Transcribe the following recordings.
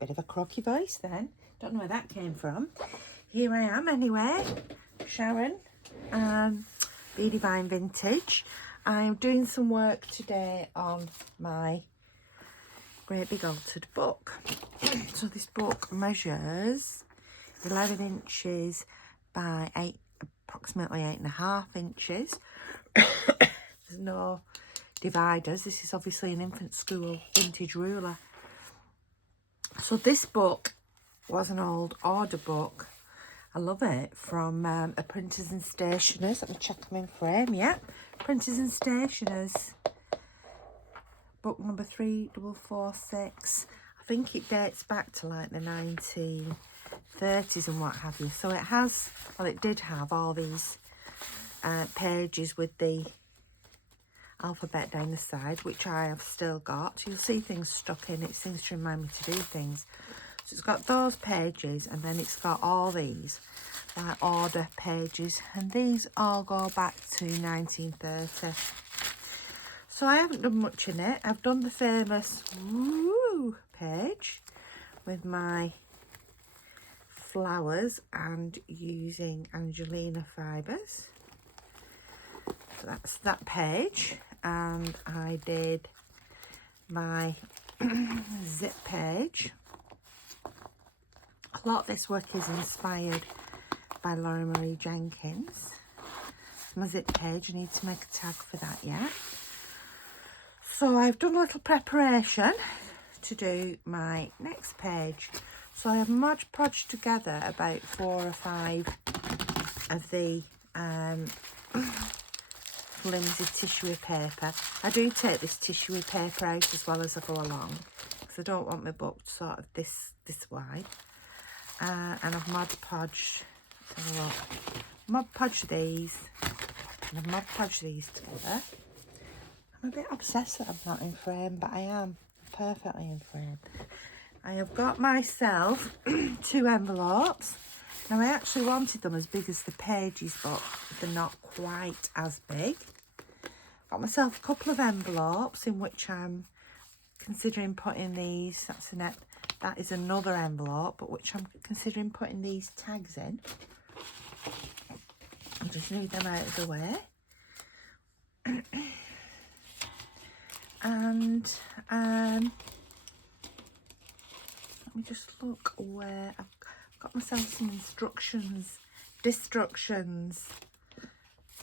bit of a croaky voice then. Don't know where that came from. Here I am anyway, Sharon, Be Divine Vintage. I'm doing some work today on my great big altered book. So this book measures 11 inches by approximately 8.5 inches. There's no dividers. This is obviously an infant school vintage ruler. So this book was an old order book. I love it, from a Printers and Stationers. Let me check them in frame. Yeah, Printers and Stationers, book number 3446. I think it dates back to like the 1930s and what have you. So it has, well, it did have all these pages with the alphabet down the side, which I have still got. You'll see things stuck in. It seems to remind me to do things. So it's got those pages, and then it's got all these order pages, and these all go back to 1930. So I haven't done much in it. I've done the famous page with my flowers and using Angelina fibres. So that's that page. And I did my zip page. A lot of this work is inspired by LM Jenkins. It's my zip page. I need to make a tag for that yet. So I've done a little preparation to do my next page. So I have Mod Podged together about 4 or 5 of the flimsy tissue paper. I do take this tissue paper out as well as I go along, because I don't want my book sort of this wide. And I've Mod Podged, have a look, Mod Podged these, and I've Mod Podged these together. I'm a bit obsessed that I'm not in frame, but I am perfectly in frame. I have got myself 2 envelopes. Now I actually wanted them as big as the pages, but they're not quite as big. Got myself a couple of envelopes in which I'm considering putting these. That is another envelope, but which I'm considering putting these tags in. I'll just move them out of the way. And let me just look where I've got myself some destructions.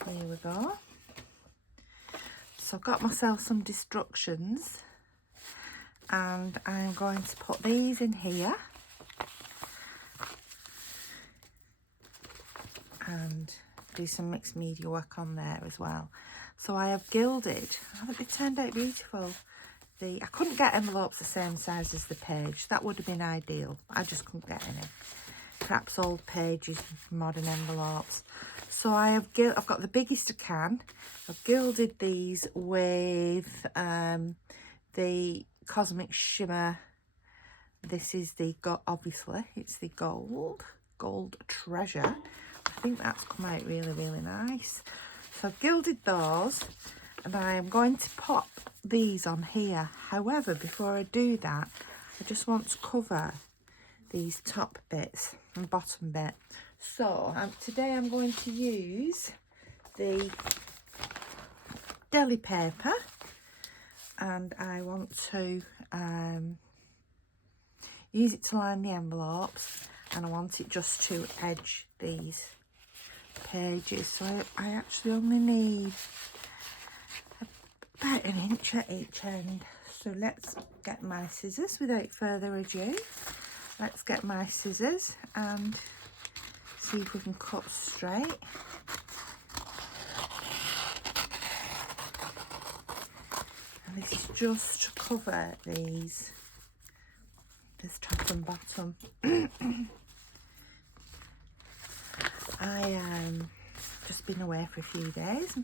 Here we go. So I've got myself some destructions, and I'm going to put these in here and do some mixed media work on there as well. So I have gilded. I think they turned out beautiful. I couldn't get envelopes the same size as the page. That would have been ideal. I just couldn't get any. Perhaps old pages, modern envelopes. So I've got the biggest I can. I've gilded these with the Cosmic Shimmer. This is obviously it's the gold treasure. I think that's come out really, really nice. So I've gilded those, and I am going to pop these on here. However, before I do that, I just want to cover these top bits and bottom bit. So today I'm going to use the deli paper, and I want to use it to line the envelopes, and I want it just to edge these pages. So I actually only need about 1 inch at each end. So let's get my scissors without further ado. Let's get my scissors and see if we can cut straight. And this is just to cover this top and bottom. I just been away for a few days.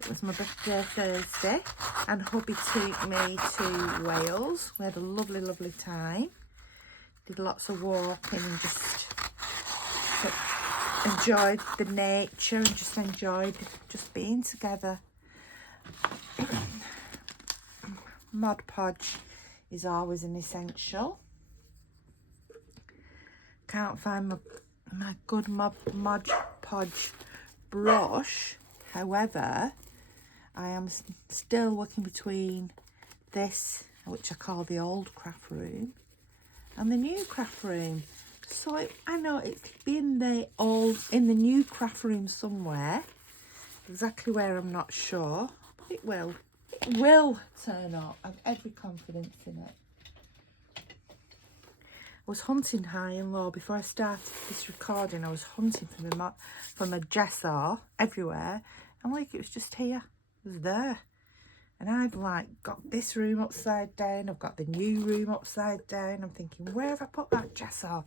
It was my birthday Thursday, and hubby took me to Wales. We had a lovely, lovely time. Did lots of walking and just enjoyed the nature and just enjoyed just being together. Mod Podge is always an essential. can't find my good Mod Podge brush. However, I am still working between this, which I call the old craft room, and the new craft room. So I know it's in the new craft room somewhere. Exactly where, I'm not sure. But it will turn up. I have every confidence in it. I was hunting high and low before I started this recording. I was hunting for my gesso everywhere, and like, it was just here. It was there. And I've like got this room upside down. I've got the new room upside down. I'm thinking, where have I put that gesso?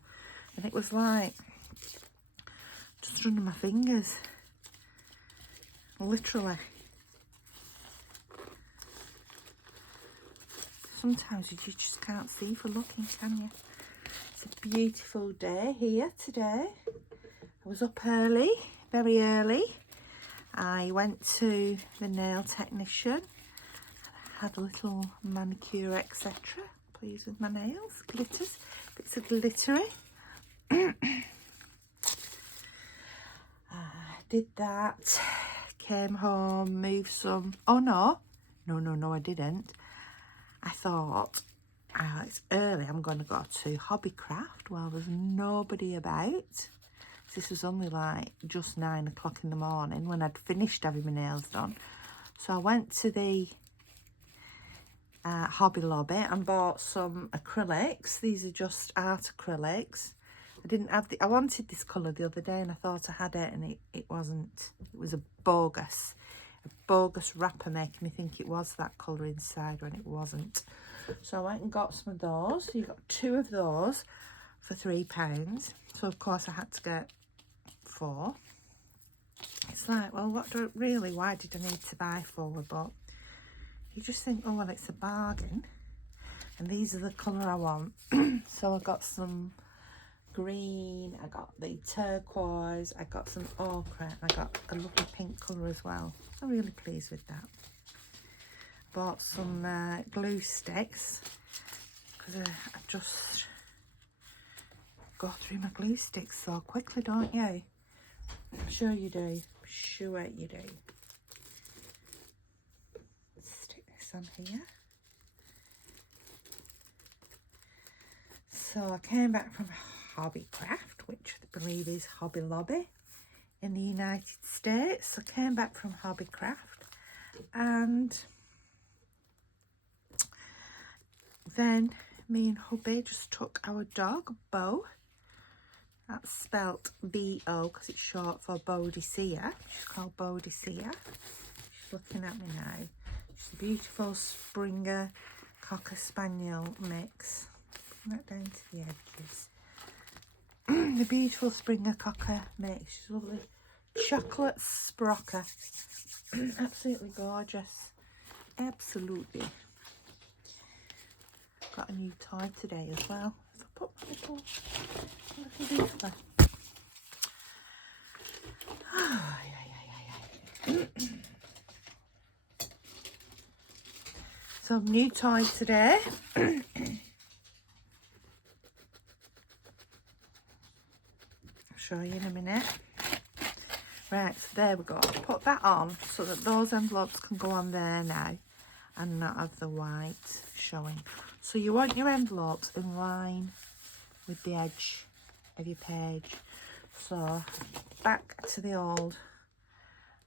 And it was like just under my fingers. Literally. Sometimes you just can't see for looking, can you? It's a beautiful day here today. I was up early, very early. I went to the nail technician. Had a little manicure, etc. Pleased with my nails. Glitters. Bits of glittery. Did that. Came home, moved some. Oh no, I didn't. I thought, oh, it's early, I'm going to go to Hobbycraft. Well, there's nobody about. This was only like just 9 o'clock in the morning when I'd finished having my nails done. So I went to the Hobby Lobby and bought some acrylics. These are just art acrylics. I didn't have I wanted this colour the other day and I thought I had it, and it wasn't. It was a bogus wrapper making me think it was that colour inside when it wasn't. So I went and got some of those. So you got 2 of those for £3. So of course I had to get 4. It's like, well, why did I need to buy 4? But you just think, oh well, it's a bargain, and these are the colour I want. So I got some green, I got the turquoise, I got some ochre, and I got a lovely pink colour as well. I'm really pleased with that. Bought some glue sticks because I just go through my glue sticks so quickly, don't you? I'm sure you do. I'm sure you do. Stick this on here. So I came back from Hobbycraft, which I believe is Hobby Lobby in the United States. I came back from Hobbycraft, and then me and hubby just took our dog, Bo. That's spelt B-O because it's short for Boadicea. She's called Boadicea. She's looking at me now. She's a beautiful Springer Cocker Spaniel mix. Bring that down to the edges. The beautiful Springer Cocker mix. She's lovely. Chocolate Sprocker. Absolutely gorgeous. Absolutely. Got a new toy today as well. If I put my little leaflet. So new toy today. I'll show you in a minute. Right, so there we go. Put that on so that those envelopes can go on there now and not have the white showing. So you want your envelopes in line with the edge of your page. So back to the old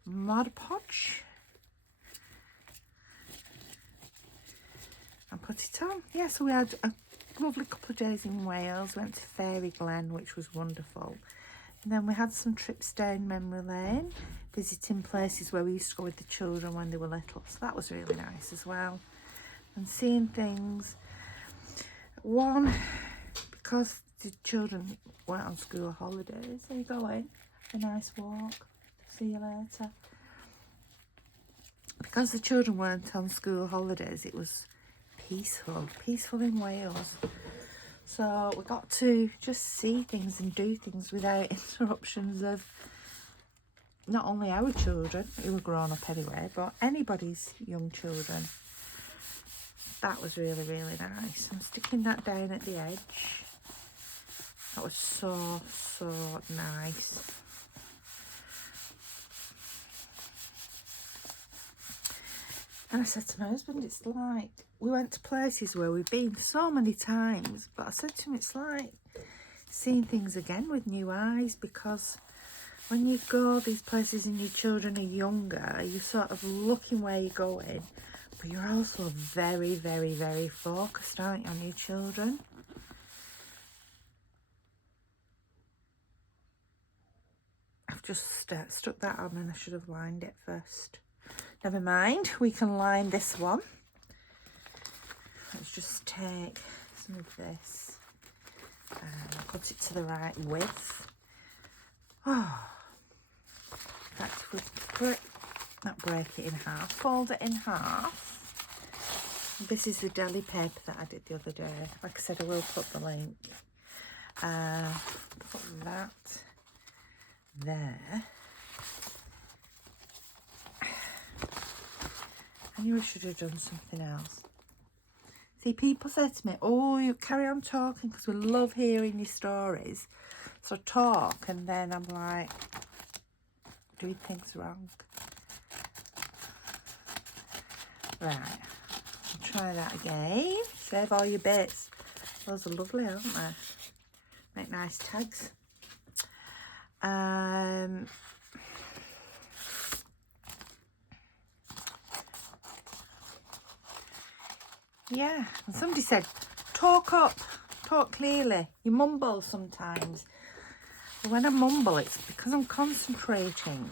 Mod Podge and put it on. Yeah, so we had a lovely couple of days in Wales. Went to Fairy Glen, which was wonderful. And then we had some trips down memory lane, visiting places where we used to go with the children when they were little. So that was really nice as well. And seeing things. One, because the children went on school holidays, there you go, have a nice walk. See you later. Because the children weren't on school holidays, it was peaceful in Wales. So we got to just see things and do things without interruptions of not only our children, who were grown up anyway, but anybody's young children. That was really, really nice. I'm sticking that down at the edge. That was so, so nice. And I said to my husband, it's like, we went to places where we've been so many times, but I said to him, it's like seeing things again with new eyes, because when you go these places and your children are younger, you're sort of looking where you're going, but you're also very, very, very focused, aren't you, on your children? I've just stuck that on and I should have lined it first. Never mind, we can line this one. Let's just take some of this and cut it to the right width. Oh, that's good. Not break it in half, fold it in half. This is the deli paper that I did the other day. Like I said, I will put the link. Put that there. I knew I should have done something else. See, people say to me, oh, you carry on talking because we love hearing your stories. So talk, and then I'm like, doing things wrong. Right, I'll try that again. Save all your bits. Those are lovely, aren't they? Make nice tags. Yeah, and somebody said, talk up, talk clearly. You mumble sometimes. But when I mumble, it's because I'm concentrating.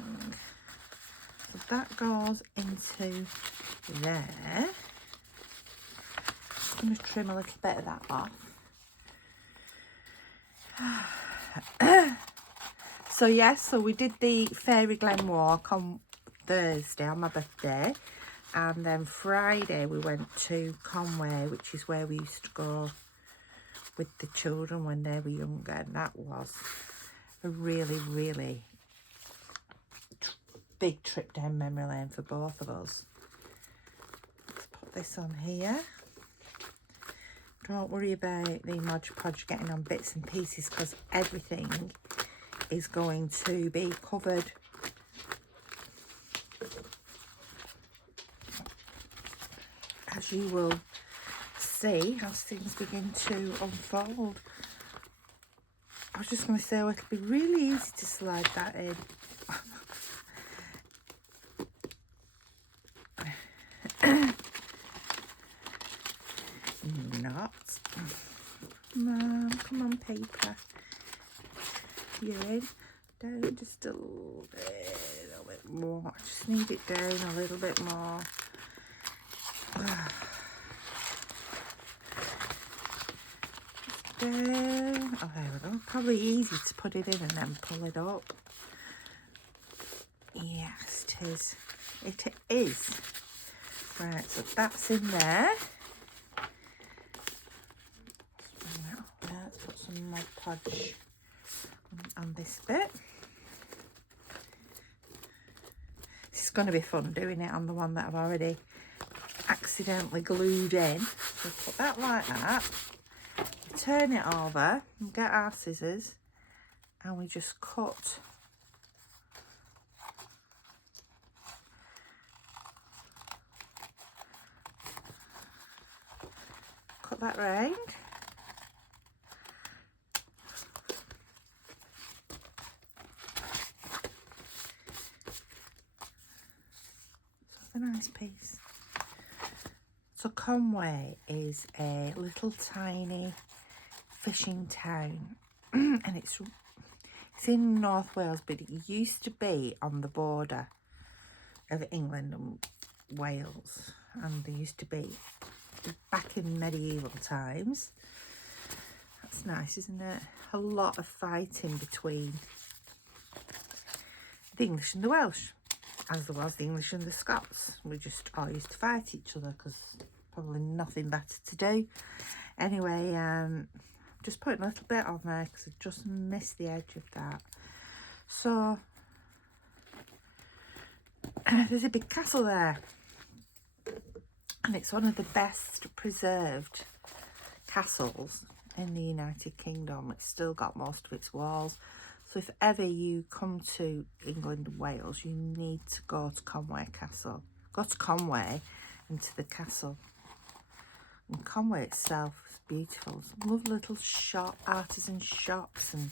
So that goes into there. I'm going to trim a little bit of that off. So yes, so we did the Fairy Glen walk on Thursday, on my birthday. And then Friday we went to Conway, which is where we used to go with the children when they were younger. And that was a really, really big trip down memory lane for both of us. Let's put this on here. Don't worry about the Mod Podge getting on bits and pieces, because everything is going to be covered. As you will see as things begin to unfold. I was just going to say, oh, it'll be really easy to slide that in. Not. Come on, paper. You're in. Down just a little bit more. I just need it down a little bit more. Down. Oh, there we go. Probably easy to put it in and then pull it up. Yes, it is. It is. Right, so that's in there. Let's put some Mod Podge on this bit. This is going to be fun doing it on the one that I've already accidentally glued in. So put that like that. Turn it over and get our scissors, and we just cut that round. So it's a nice piece. So Conway is a little tiny fishing town, and it's in North Wales, but it used to be on the border of England and Wales, and there used to be, back in medieval times, that's nice, isn't it, a lot of fighting between the English and the Welsh, as there was the English and the Scots. We just all used to fight each other because probably nothing better to do. Anyway, just putting a little bit on there because I just missed the edge of that. So there's a big castle there, and it's one of the best preserved castles in the United Kingdom. It's still got most of its walls. So if ever you come to England and Wales, you need to go to Conway Castle. Go to Conway and to the castle. And Conway itself is beautiful. Some lovely little artisan shops, and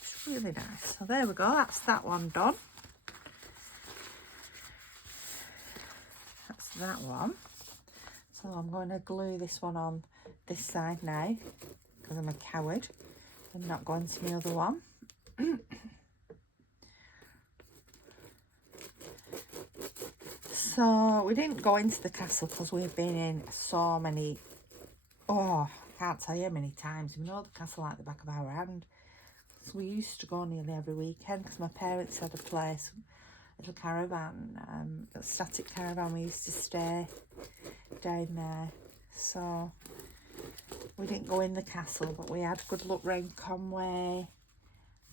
it's really nice. So there we go, that's that one done. That's that one. So I'm going to glue this one on this side now, because I'm a coward and not going to the other one. So we didn't go into the castle because we've been in so many, I can't tell you how many times. We know the castle like the back of our hand. So we used to go nearly every weekend because my parents had a place, a little caravan, a static caravan. We used to stay down there. So we didn't go in the castle, but we had good look round Conway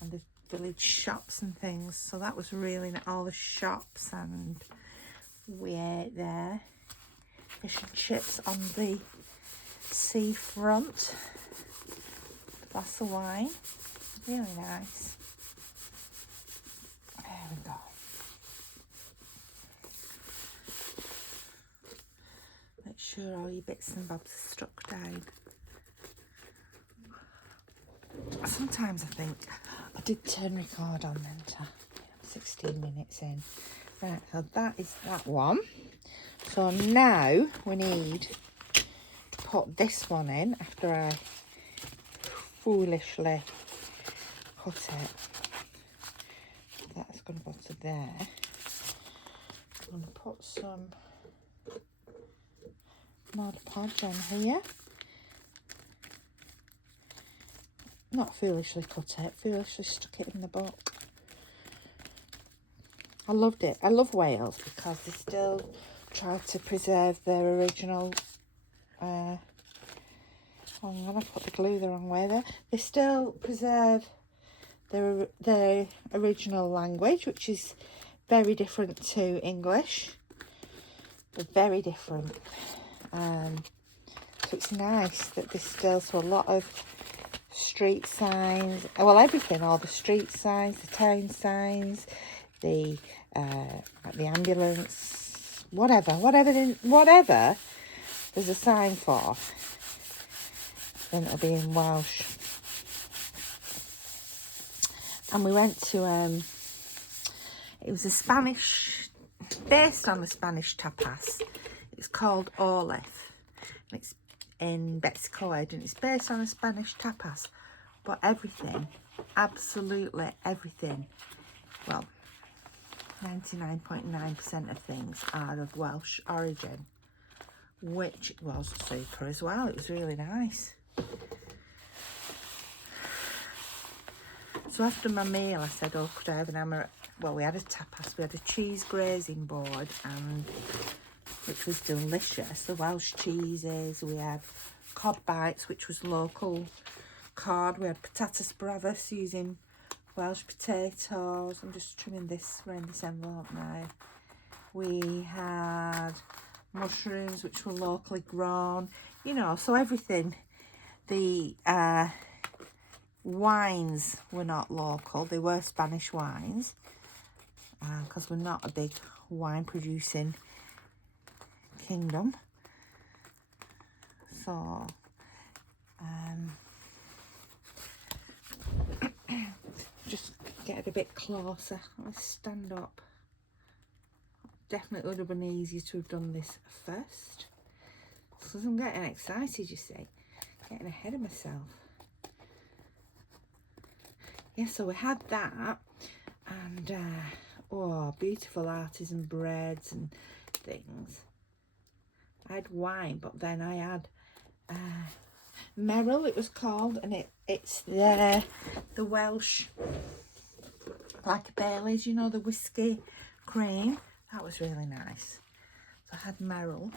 and the village shops and things. So that was really nice. All the shops, and we ate there. Fish and chips on the seafront. A glass of wine. Really nice. There we go. Make sure all your bits and bobs are stuck down. Sometimes I think I did turn record on then to 16 minutes in. Right, so that is that one. So now we need to put this one in after I foolishly cut it. That's going to go to there. I'm going to put some Mod Podge on here. Not foolishly cut it, foolishly stuck it in the book. I loved it. I love Wales because they still try to preserve their original. I'm going to put the glue the wrong way there. They still preserve their original language, which is very different to English. They're very different. So it's nice that there's still a lot of street signs. Well, everything, all the street signs, the town signs, the ambulance, whatever there's a sign for, then it'll be in Welsh. And we went to it was a Spanish, based on the Spanish tapas. It's called Olive, and it's in Betsycoed, and it's based on a Spanish tapas, but everything, absolutely everything, well, 99.9% of things are of Welsh origin, which was super as well. It was really nice. So after my meal, I said, oh, could I have an amaretto? Well, we had a tapas, we had a cheese grazing board, and which was delicious. The Welsh cheeses, we had cod bites, which was local cod. We had patatas bravas using Welsh potatoes. I'm just trimming this around this envelope now. We had mushrooms, which were locally grown, you know, so everything. The wines were not local, they were Spanish wines, because we're not a big wine producing kingdom. So just get it a bit closer. Let's stand up. Definitely would have been easier to have done this first, because I'm getting excited, you see, getting ahead of myself. Yeah, so we had that, and oh, beautiful artisan breads and things. I had wine, but then I had Merrill, it was called, and it's the Welsh, like Bailey's, you know, the whiskey cream. That was really nice. So I had Merrill.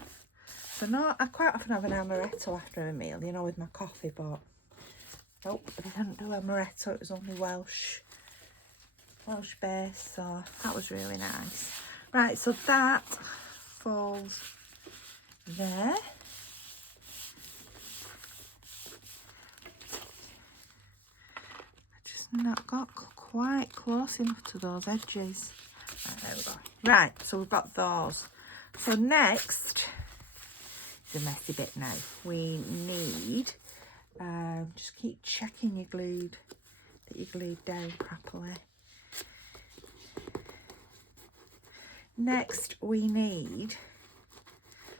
So no, I quite often have an amaretto after a meal, you know, with my coffee, but nope, they didn't do amaretto. It was only Welsh based, so that was really nice. Right, so that falls there. not got quite close enough to those edges. Right, there we go. Right, so we've got those. So next is a messy bit now. We need, just keep checking that you're glued down properly. Next we need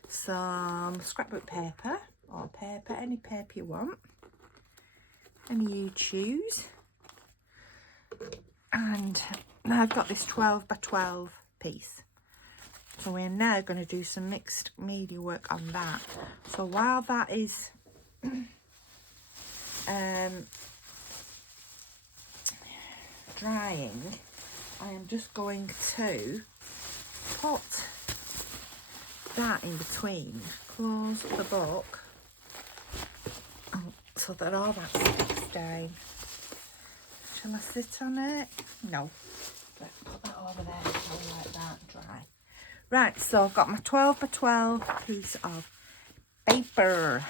some scrapbook paper or paper, any paper you want, any you choose. And now I've got this 12 by 12 piece. So we're now going to do some mixed media work on that. So while that is drying, I am just going to put that in between, close the book so that all that sticks down. Shall I sit on it? No. Let's put that over there so like that, dry. Right, so I've got my 12 by 12 piece of paper.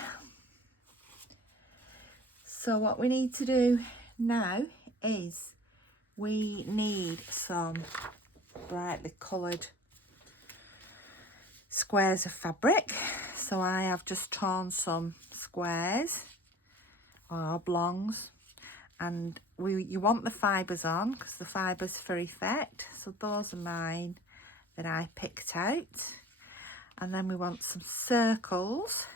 So what we need to do now is we need some brightly coloured squares of fabric. So I have just torn some squares or oblongs, and you want the fibres on because the fibres for effect. So those are mine that I picked out. And then we want some circles,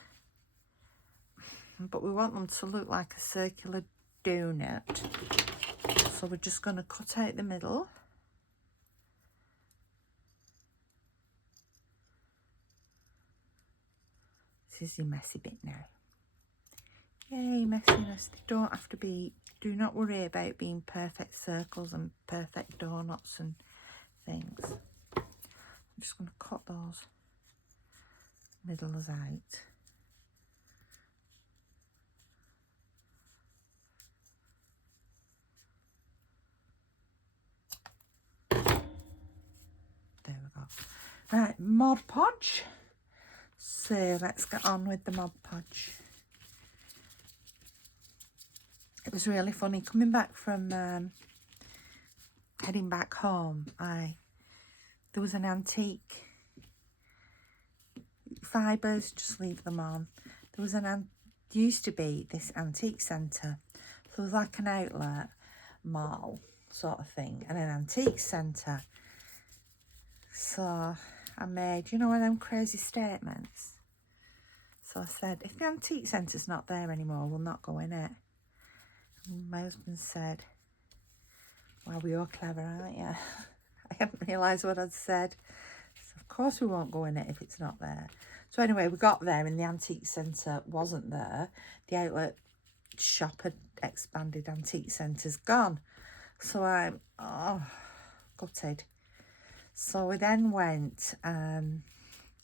but we want them to look like a circular donut. So we're just going to cut out the middle. This is the messy bit now. Yay, messiness. They don't have to be, do not worry about being perfect circles and perfect donuts and things. I'm just going to cut those middles out. There we go. Right, Mod Podge. So let's get on with the Mod Podge. It was really funny coming back from heading back home. There was an antique fibres, just leave them on. There was used to be this antique centre. So it was like an outlet mall sort of thing and an antique centre. So I made, you know, one of them crazy statements. So I said, if the antique centre's not there anymore, we'll not go in it. And my husband said, wow, you're clever, aren't you? I hadn't realised what I'd said. So of course we won't go in it if it's not there. So anyway, we got there and the antique centre wasn't there. The outlet shop had expanded, antique centre's gone. So I'm, gutted. So we then went,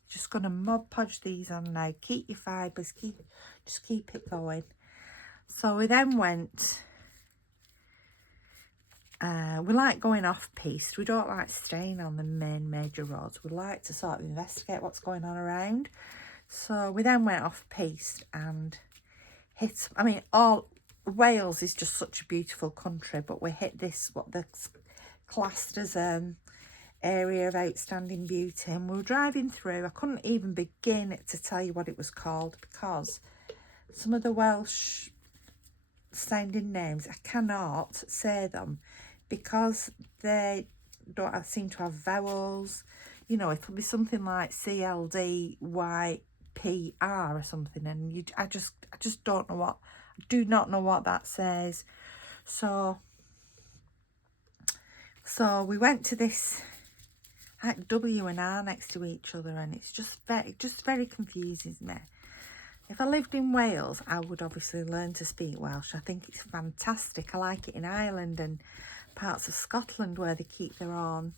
just going to Mod Podge these on now. Keep your fibres, just keep it going. So we then went, we like going off-piste. We don't like staying on the main major roads. We like to sort of investigate what's going on around. So we then went off-piste and hit, I mean, Wales is just such a beautiful country, but we hit this, what they're classed as area of outstanding beauty, and we were driving through. I couldn't even begin to tell you what it was called because some of the Welsh sounding names, I cannot say them because they don't seem to have vowels. You know, it'll be something like CLDYPR or something, and I just don't know what, I do not know what that says. So we went to this like W and R next to each other, and it's just very confusing me. If I lived in Wales, I would obviously learn to speak Welsh. I think it's fantastic. I like it in Ireland and parts of Scotland where they keep their own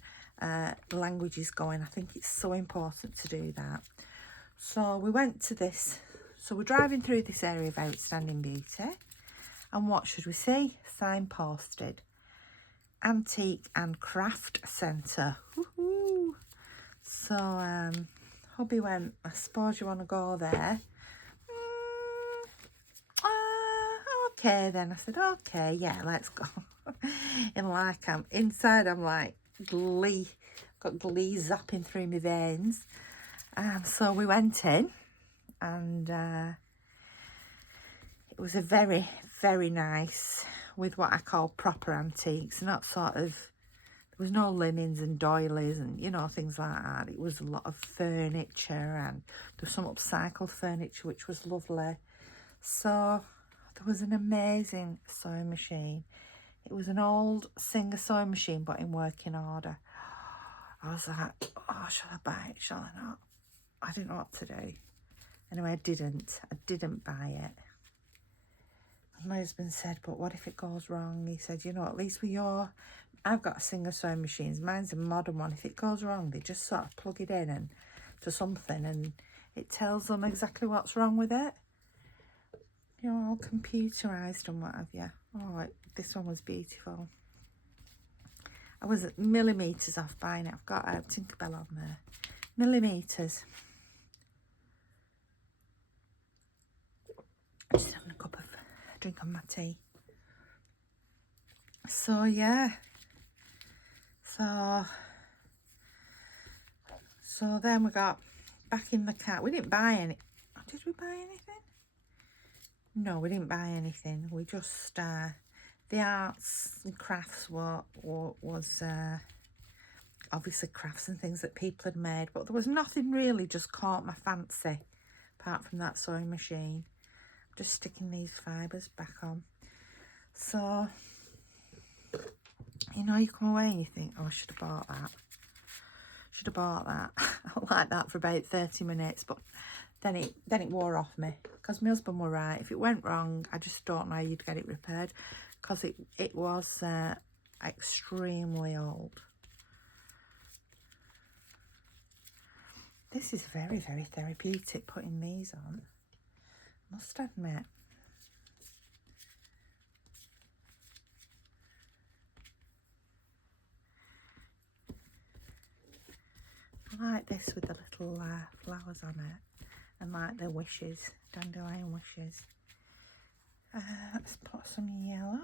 languages going. I think it's so important to do that. So we went to this. So we're driving through this area of outstanding beauty. And what should we see? Signposted. Antique and Craft Centre. Woohoo! So hubby went, I suppose you want to go there. Okay then. I said, okay, yeah, let's go. in like I'm inside, I'm like glee, got glee zapping through my veins. So we went in, and it was a very, very nice, with what I call proper antiques, not sort of, there was no linens and doilies and, you know, things like that. It was a lot of furniture, and there was some upcycled furniture, which was lovely. So there was an amazing sewing machine. It was an old Singer sewing machine, but in working order. I was like, oh, shall I buy it? Shall I not? I didn't know what to do. Anyway, I didn't buy it. My husband said, but what if it goes wrong? He said, you know, at least with your, I've got a Singer sewing machines. Mine's a modern one. If it goes wrong, they just sort of plug it in and to something, and it tells them exactly what's wrong with it. You know, all computerised and what have you. Oh, this one was beautiful. I was millimetres off buying it. I've got a Tinkerbell on there. Millimetres. Just having a drink of my tea. So yeah. So then we got back in the car. We didn't buy any. Did we buy anything? No, we didn't buy anything. We just the arts and crafts was obviously crafts and things that people had made, but there was nothing really just caught my fancy apart from that sewing machine. I'm just sticking these fibres back on. So, you know, you come away and you think, oh, I should have bought that. Should have bought that. I like that for about 30 minutes, but then it wore off me, because my husband were right. If it went wrong, I just don't know how you'd get it repaired, because it was extremely old. This is very, very therapeutic, putting these on, must admit. I like this with the little flowers on it, and like the wishes, dandelion wishes. Let's put some yellow.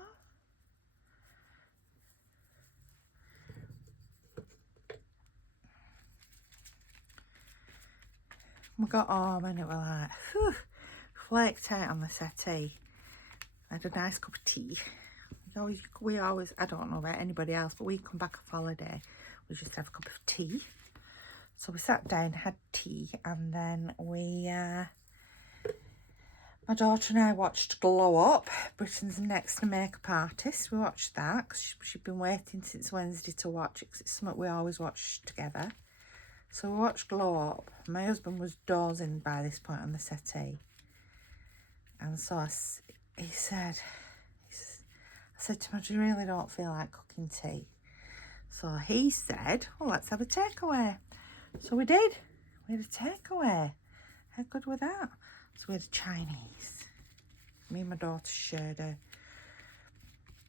We got home and it was like, whew, flaked out on the settee. I had a nice cup of tea. We always, I don't know about anybody else, but we come back off holiday, we just have a cup of tea. So we sat down, had tea, and then my daughter and I watched Glow Up, Britain's Next Makeup Artist. We watched that because she'd been waiting since Wednesday to watch it, because it's something we always watch together. So we watched Glow Up. My husband was dozing by this point on the settee. And so he said, I said to him, I really don't feel like cooking tea. So he said, well, let's have a takeaway. So we did. We had a takeaway. How good was that? So we had a Chinese. Me and my daughter shared a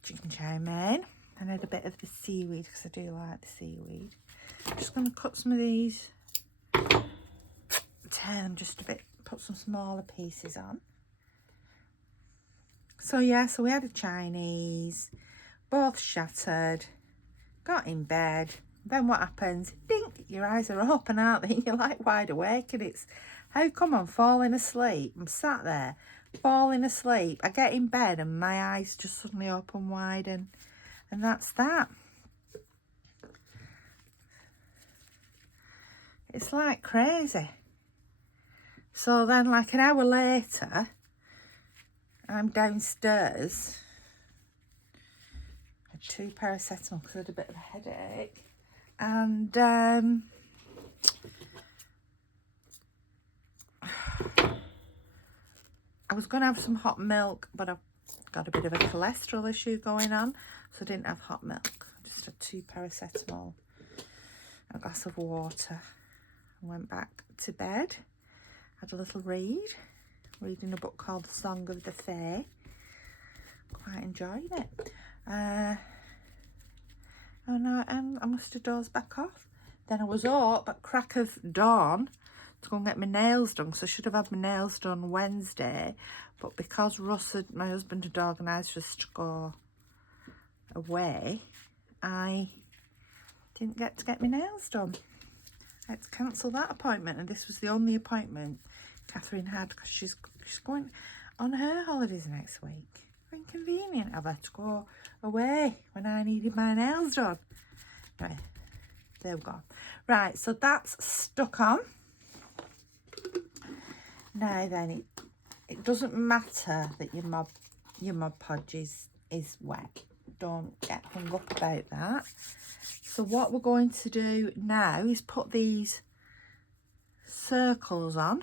chicken chow mein. And I had a bit of the seaweed, because I do like the seaweed. I'm just going to cut some of these, tear them just a bit, put some smaller pieces on. So yeah, so we had a Chinese, both shattered, got in bed. Then what happens? Ding, your eyes are open, aren't they? You're like wide awake, and it's, how come I'm falling asleep? I'm sat there, falling asleep. I get in bed and my eyes just suddenly open wide, and that's that. It's like crazy. So then, like an hour later, I'm downstairs. I had 2 paracetamol because I had a bit of a headache. And I was going to have some hot milk, but I've got a bit of a cholesterol issue going on, so I didn't have hot milk. I just had 2 paracetamol, a glass of water. I went back to bed, had a little reading a book called The Song of the Fae. Quite enjoyed it. Oh no, and I must have dozed back off. Then I was up at crack of dawn to go and get my nails done, because I should have had my nails done Wednesday, but because Russ, my husband, had organised for us to go away, I didn't get to get my nails done. I had to cancel that appointment, and this was the only appointment Catherine had because she's going on her holidays next week. Inconvenient. I've had to go away when I needed my nails done. Anyway, there we go. Right, so that's stuck on. Now then, it doesn't matter that your Mod Podge is wet. Don't get hung up about that. So what we're going to do now is put these circles on,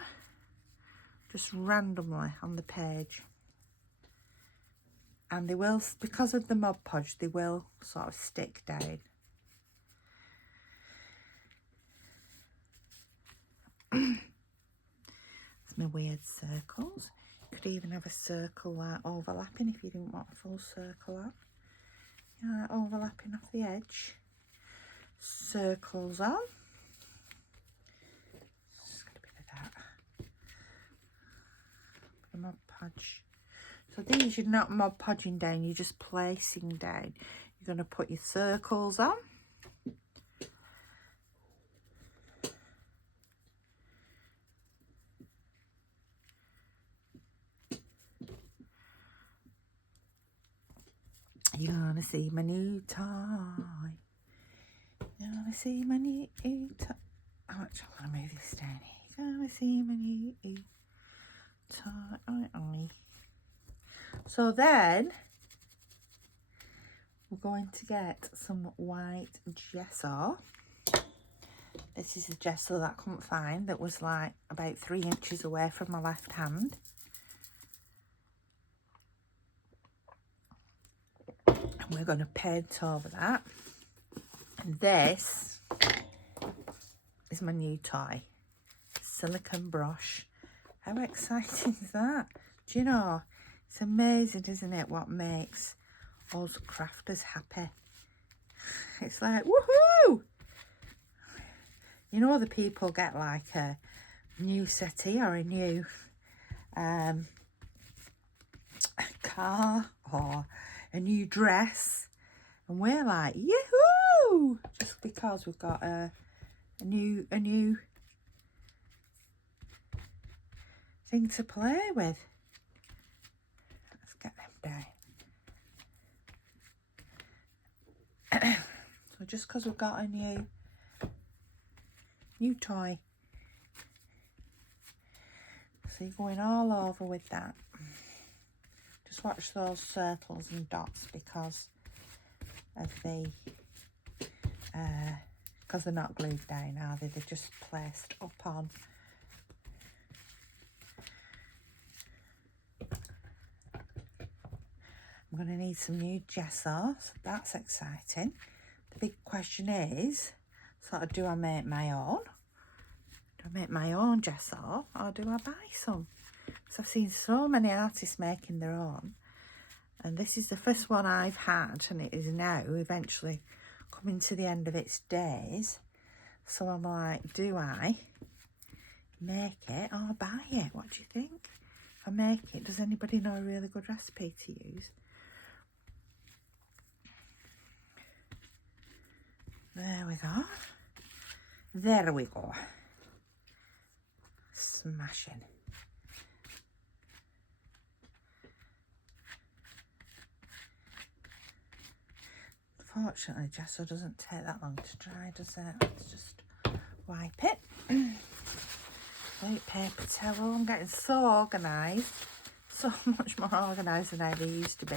just randomly on the page. And they will, because of the Mod Podge, they will sort of stick down. It's my weird circles. You could even have a circle like overlapping if you didn't want a full circle on. You know, like overlapping off the edge. Circles on. Just get a bit of that. The Mod Podge. So these you're not Mod Podging down, you're just placing down. You're going to put your circles on. You're going to see my new toy. You're going to see my new toy. I'm going to move this down here. You're going to see my new toy. So then we're going to get some white gesso. This is the gesso that I couldn't find, that was like about 3 inches away from my left hand. And we're going to paint over that. And this is my new toy, silicone brush. How exciting is that? Do you know, it's amazing, isn't it, what makes us crafters happy? It's like, woohoo! You know, other people get like a new settee or a new car or a new dress, and we're like, yoo-hoo! Just because we've got a new thing to play with. Let's get them down. So just because we've got a new toy, so you're going all over with that. Just watch those circles and dots because of the because they're not glued down, are they? They're just placed up on. I'm going to need some new gesso, so that's exciting. The big question is, sort of, do I make my own? Do I make my own gesso, or do I buy some? Because I've seen so many artists making their own, and this is the first one I've had, and it is now eventually coming to the end of its days. So I'm like, do I make it or buy it? What do you think? If I make it, does anybody know a really good recipe to use? There we go. There we go. Smashing. Fortunately, gesso doesn't take that long to dry, does it? Let's just wipe it. White paper towel. I'm getting so organised. So much more organised than I ever used to be.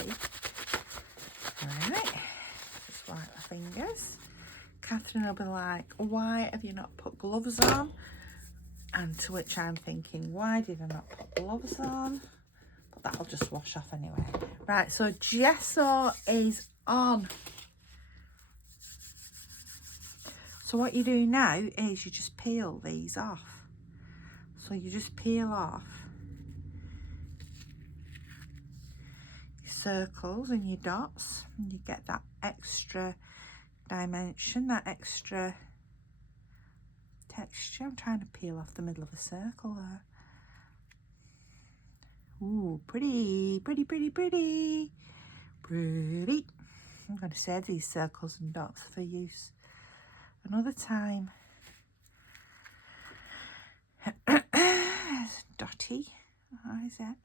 Right. Just wipe my fingers. Catherine will be like, why have you not put gloves on? And to which I'm thinking, why did I not put gloves on? But that'll just wash off anyway. Right, so gesso is on. So what you do now is you just peel these off. So you just peel off your circles and your dots, and you get that extra dimension, that extra texture. I'm trying to peel off the middle of a circle there. Ooh, pretty, pretty, pretty, pretty. Pretty. I'm going to save these circles and dots for use another time. Dotty, or is it?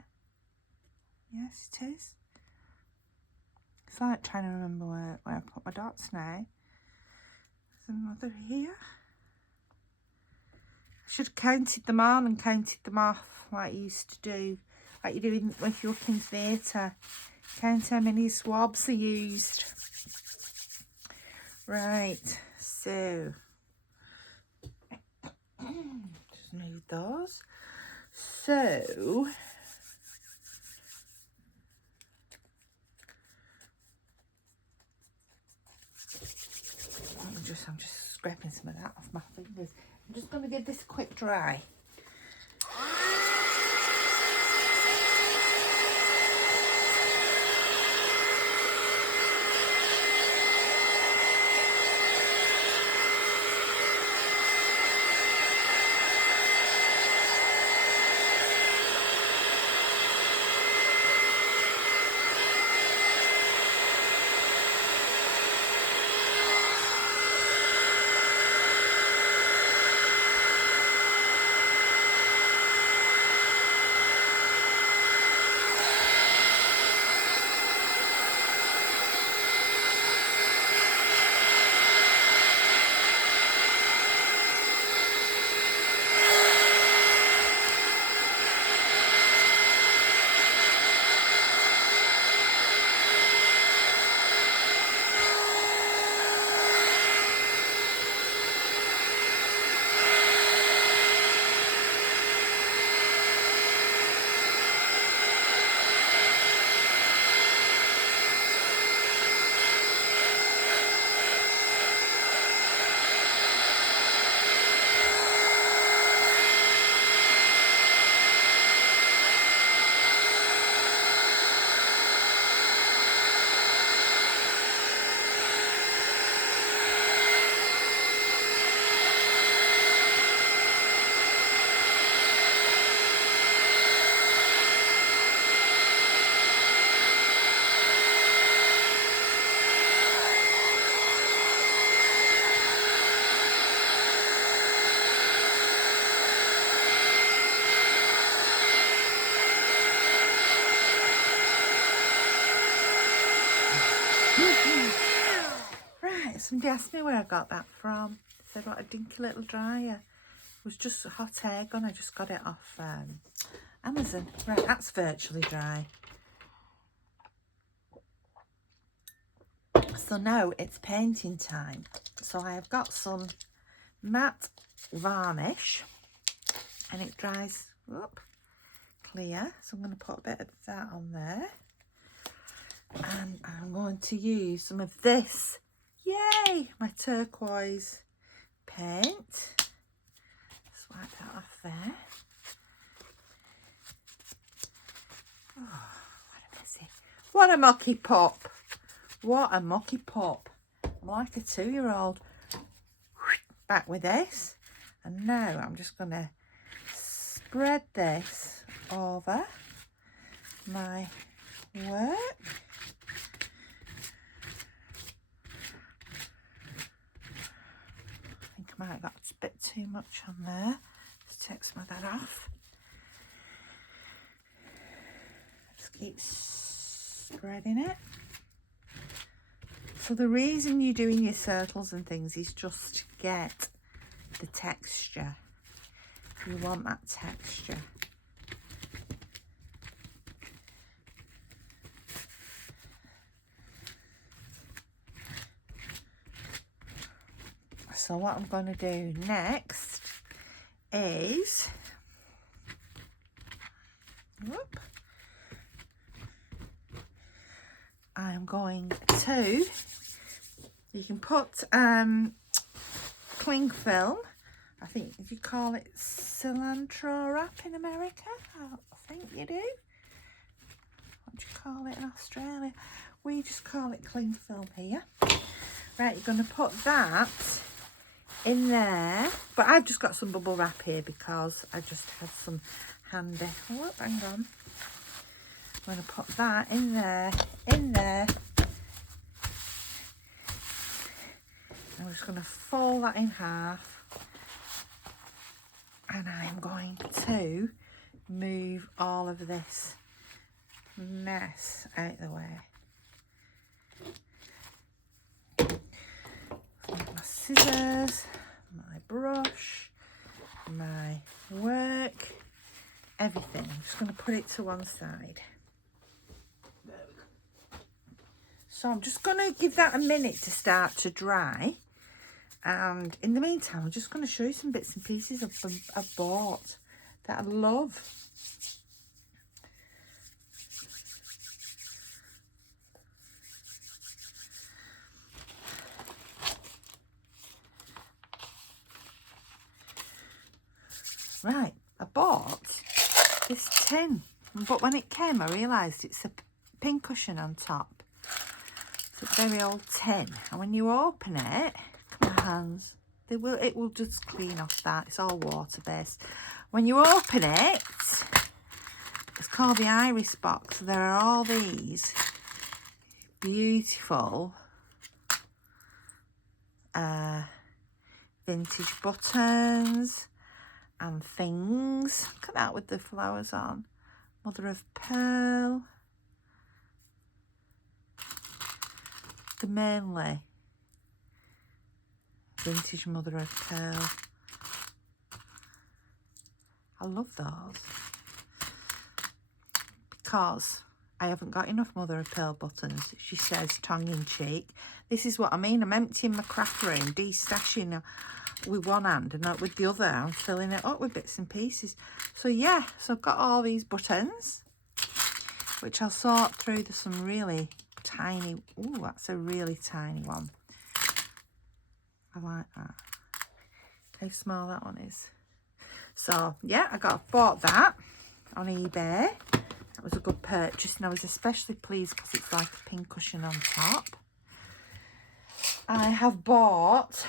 Yes, it is. It's like trying to remember where I put my dots now. There's another here. I should have counted them on and counted them off like you used to do, like you do if you're up in theatre. Count how many swabs are used. Right, so just move those. So I'm just scraping some of that off my fingers. I'm just going to give this a quick dry. Right, somebody asked me where I got that from. Said what a dinky little dryer. It was just a hot air gun. I just got it off Amazon. Right, that's virtually dry. So now it's painting time. So I have got some matte varnish and it dries up clear. So I'm going to put a bit of that on there. And I'm going to use some of this. Yay! My turquoise paint. Swipe that off there. Oh, what a messy. What a mucky pop. What a mucky pop. I'm like a 2-year-old. Back with this. And now I'm just going to spread this over my work. I might have got a bit too much on there. Just take some of that off. Just keep spreading it. So the reason you're doing your circles and things is just to get the texture. You want that texture. So what I'm going to do next is, whoop, I'm going to, you can put cling film, I think you call it cilantro wrap in America, I think you do. What do you call it in Australia? We just call it cling film here. Right, you're going to put that in there, but I've just got some bubble wrap here because I just had some handy. Oh, hang on. I'm going to put that in there, I'm just going to fold that in half, and I'm going to move all of this mess out of the way. My scissors, my brush, my work, everything. I'm just going to put it to one side. There we go. So I'm just going to give that a minute to start to dry. And in the meantime, I'm just going to show you some bits and pieces I've bought that I love. Right, I bought this tin, but when it came I realised it's a pincushion on top. It's a very old tin, and when you open it, come on hands, it will just clean off that. It's all water based. When you open it, it's called the iris box. There are all these beautiful vintage buttons and things. Look at that with the flowers on. Mother of pearl. The mainly vintage mother of pearl. I love those because I haven't got enough mother of pearl buttons. She says tongue-in-cheek. This is what I mean. I'm emptying my craft room, de-stashing with one hand, and with the other I'm filling it up with bits and pieces. So yeah, so I've got all these buttons, which I'll sort through. There's some really tiny, ooh, that's a really tiny one. I like that. How small that one is. So yeah, I bought that on eBay. That was a good purchase, and I was especially pleased because it's like a pincushion on top. I have bought,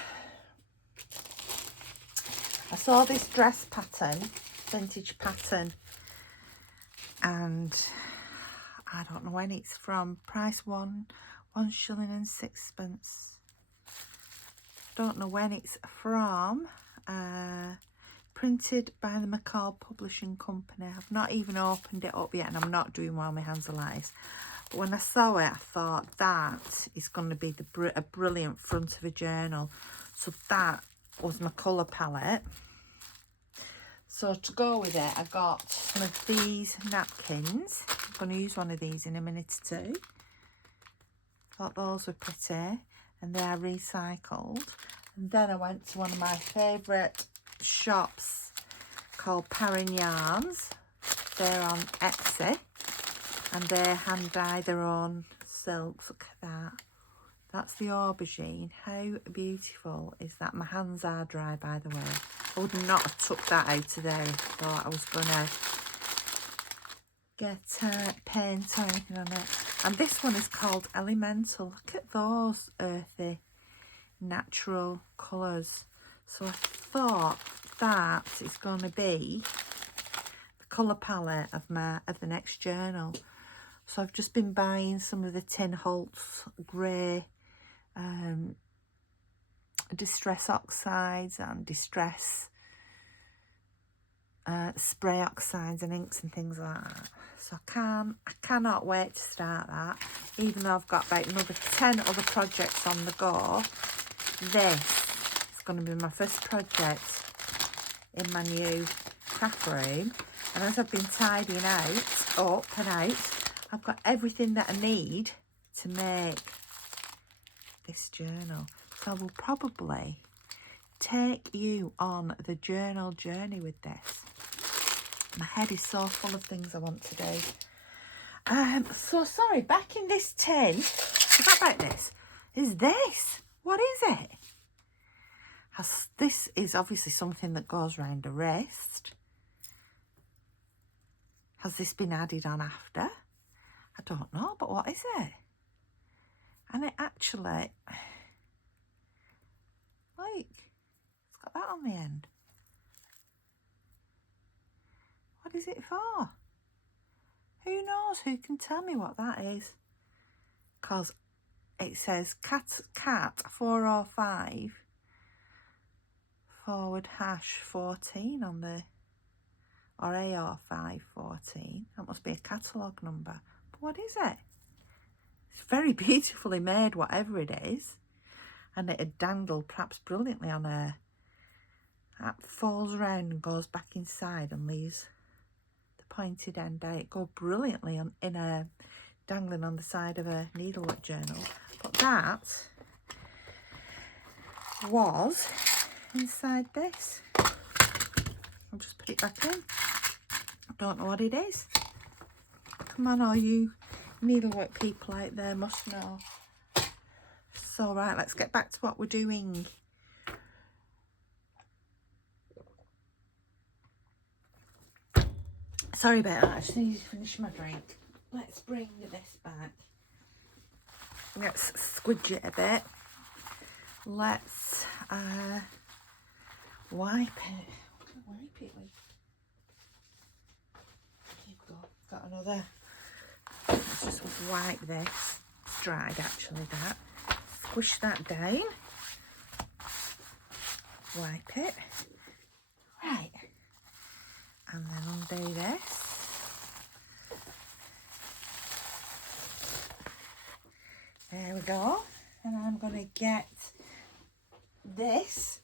I saw this dress pattern, vintage pattern, and I don't know when it's from. Price £1 shilling and sixpence. Don't know when it's from. Printed by the McCall Publishing Company. I've not even opened it up yet, and I'm not doing while my hands are lice. But when I saw it, I thought that is going to be a brilliant front of a journal. So that was my colour palette. So to go with it, I got some of these napkins. I'm going to use one of these in a minute or two. Thought those were pretty, and they are recycled. And then I went to one of my favourite shops called Parent Yarns. They're on Etsy, and they hand dye their own silks. Look at that. That's the aubergine. How beautiful is that? My hands are dry, by the way. I would not have took that out today if I thought I was gonna get paint or anything on it. And this one is called Elemental. Look at those earthy natural colours. So I thought that is going to be the colour palette of the next journal. So I've just been buying some of the Tin Holtz grey distress oxides and distress spray oxides and inks and things like that. So I cannot wait to start that, even though I've got about another 10 other projects on the go. This is going to be my first project in my new craft room, and as I've been tidying up and out, I've got everything that I need to make this journal. So I will probably take you on the journal journey with this. My head is so full of things I want to do. So sorry, back in this tin, I forgot about this. Is this? What is it? This is obviously something that goes around the wrist. Has this been added on after? I don't know, but what is it? And it actually, like, it's got that on the end. What is it for? Who knows? Who can tell me what that is? Because it says cat 405 /14 on the, or AR514. That must be a catalogue number. But what is it? It's very beautifully made, whatever it is. And it'd dangle perhaps brilliantly on a, that falls around and goes back inside and leaves the pointed end out. It goes brilliantly on, in a, dangling on the side of a needlework journal. But that was inside this. I'll just put it back in. I don't know what it is. Come on, all you needlework people out there must know. So right, let's get back to what we're doing. Sorry about that, I just need to finish my drink. Let's bring this back. Let's squidge it a bit. Let's wipe it. What can I wipe it with? Here we go. Got another. Let's just wipe this. It's dried actually, that. Squish that down. Wipe it. Right. And then undo this. There we go. And I'm going to get this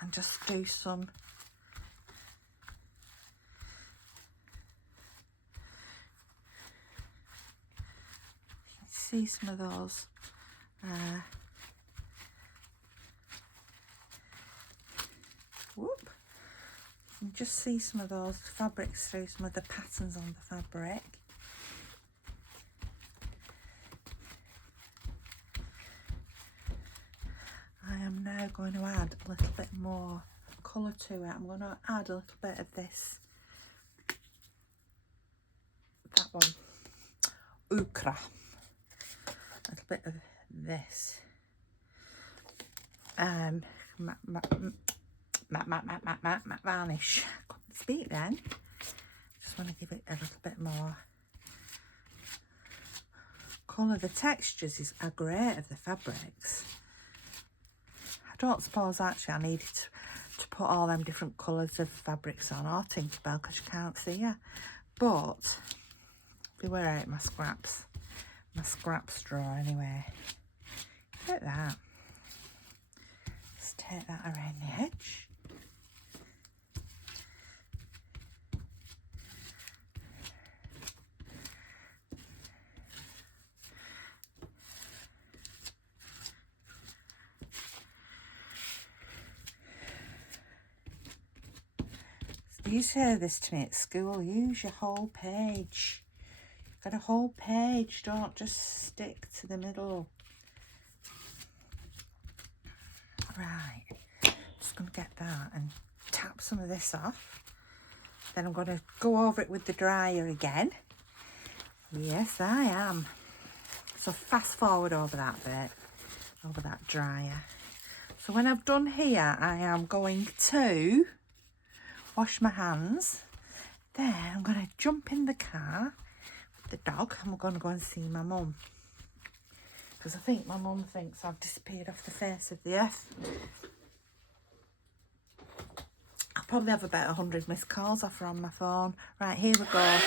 and just do some you can see some of those whoop. You can just see some of those fabrics through some of the patterns on the fabric. I am now going to add a little bit more colour to it. I'm going to add a little bit of this, that one, ochre, a little bit of this, matte varnish. I couldn't speak then. Just want to give it a little bit more colour. The textures are great of the fabrics. I don't suppose actually I needed to put all them different colours of fabrics on, or Tinkerbell, because you can't see her. But they were out my scraps drawer anyway. Look at that. Just take that around the edge. You used to say this to me at school, use your whole page. You've got a whole page, don't just stick to the middle. Right, just going to get that and tap some of this off. Then I'm going to go over it with the dryer again. Yes, I am. So fast forward over that bit, over that dryer. So when I've done here, I am going to wash my hands. Then I'm going to jump in the car with the dog and we're going to go and see my mum. Because I think my mum thinks I've disappeared off the face of the earth. I'll probably have about 100 missed calls off her on my phone. Right, here we go.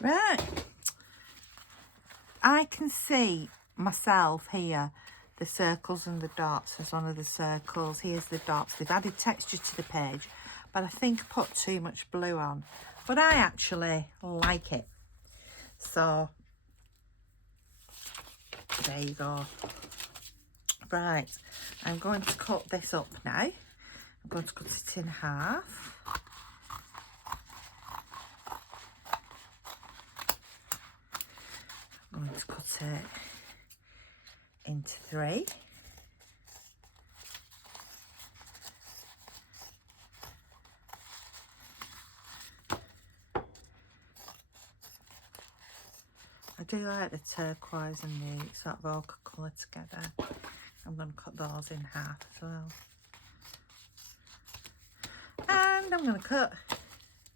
Right, I can see myself here the circles and the dots as one of the circles. Here's the dots. They've added texture to the page, but I think I put too much blue on. But I actually like it. So there you go. Right, I'm going to cut this up now. I'm going to cut it in half. I'm going to cut it into 3. I do like the turquoise and the sort of ochre colour together. I'm going to cut those in half as well. And I'm going to cut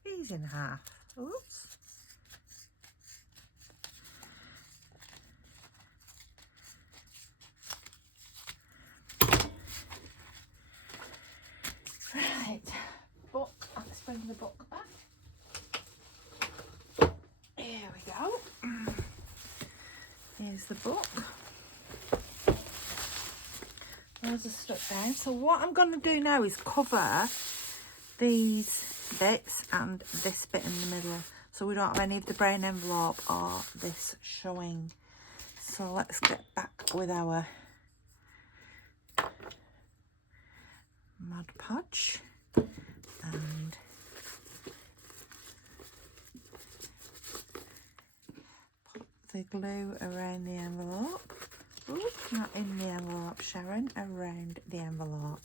these in half. Oops. Right, book. Let's bring the book back. Here we go. Here's the book. Those are stuck down. So what I'm going to do now is cover these bits and this bit in the middle, so we don't have any of the brown envelope or this showing. So let's get back with our Mod Podge and put the glue around the envelope. Ooh, not in the envelope, Sharon, around the envelope.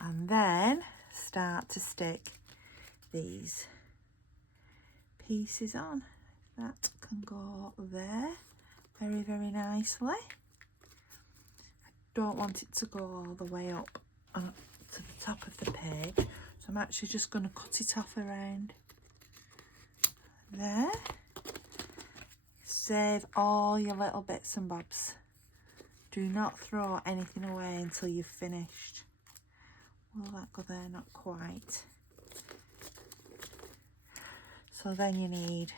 And then start to stick these pieces on. That can go there very, very nicely. I don't want it to go all the way up to the top of the page, so I'm actually just going to cut it off around there. Save all your little bits and bobs. Do not throw anything away until you've finished. Will that go there? Not quite. So then you need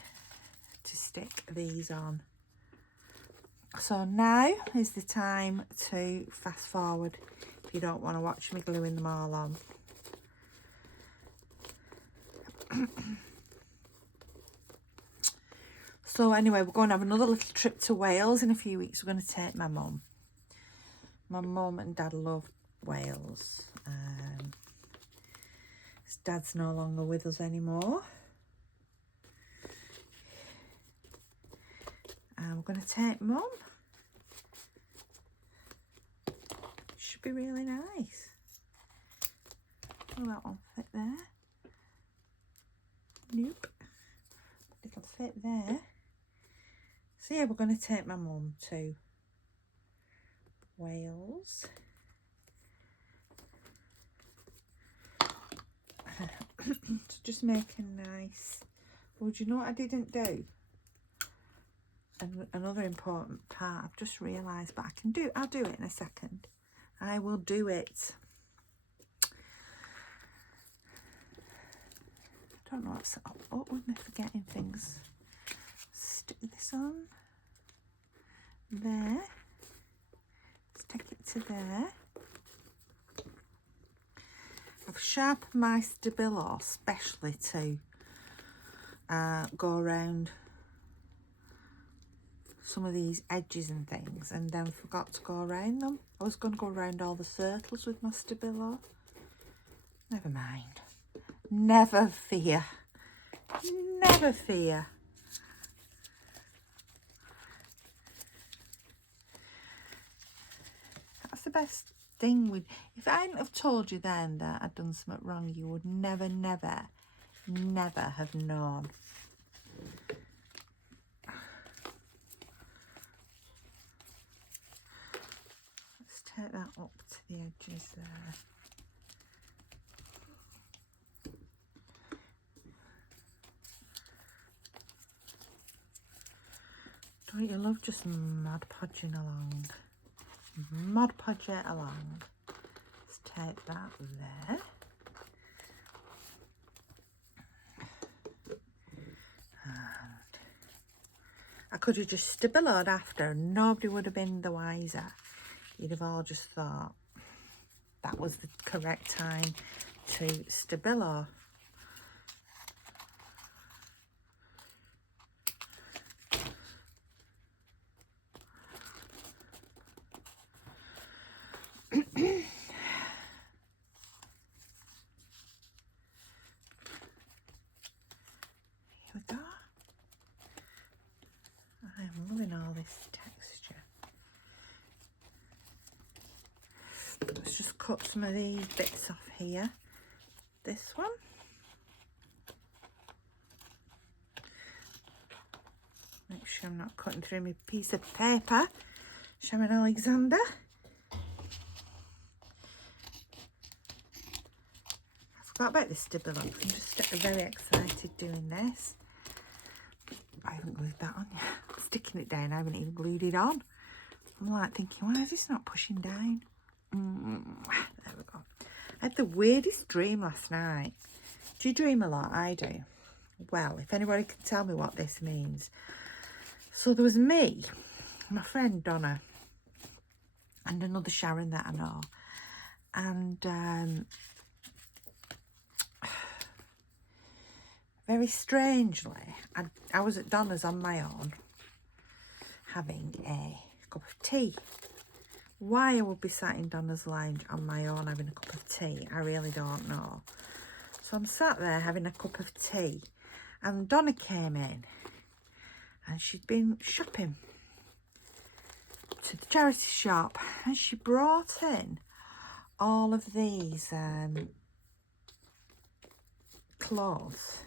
to stick these on. So now is the time to fast forward if you don't want to watch me gluing them all on. So anyway, we're going to have another little trip to Wales in a few weeks. We're going to take my mum. My mum and dad love Wales. His dad's no longer with us anymore. And we're going to take mum. Should be really nice. Will that one fit there? Nope. It'll fit there. So yeah, we're going to take my mum to Wales. So just making nice. Well, do you know what I didn't do? And another important part I've just realised, but I'll do it in a second. I will do it. I don't know what's up with me forgetting things. Stick this on there. Stick it to there. I've sharpened my Stabilo specially to go around some of these edges and things, and then forgot to go around them. I was going to go around all the circles with my Stabilo. Never mind. Never fear. Never fear. That's the best thing with, if I hadn't have told you then that I'd done something wrong, you would never, never, never have known. Let's take that up to the edges there. Don't you love just Mod Podging along? Mod Podge it along. Let's take that there. And I could have just stabiloed after and nobody would have been the wiser. You'd have all just thought that was the correct time to stabilo. I'm loving all this texture. Let's just cut some of these bits off here. This one. Make sure I'm not cutting through my piece of paper. Sharon Alexander. I forgot about this stabilo. I'm just very excited doing this. I haven't glued that on yet. Sticking it down, I haven't even glued it on. I'm like thinking, why is this not pushing down? There we go. I had the weirdest dream last night. Do you dream a lot? I do. Well, if anybody can tell me what this means. So there was me, my friend Donna, and another Sharon that I know. And very strangely, I was at Donna's on my own, having a cup of tea. Why I would be sat in Donna's lounge on my own having a cup of tea, I really don't know. So I'm sat there having a cup of tea, and Donna came in, and she'd been shopping to the charity shop, and she brought in all of these clothes.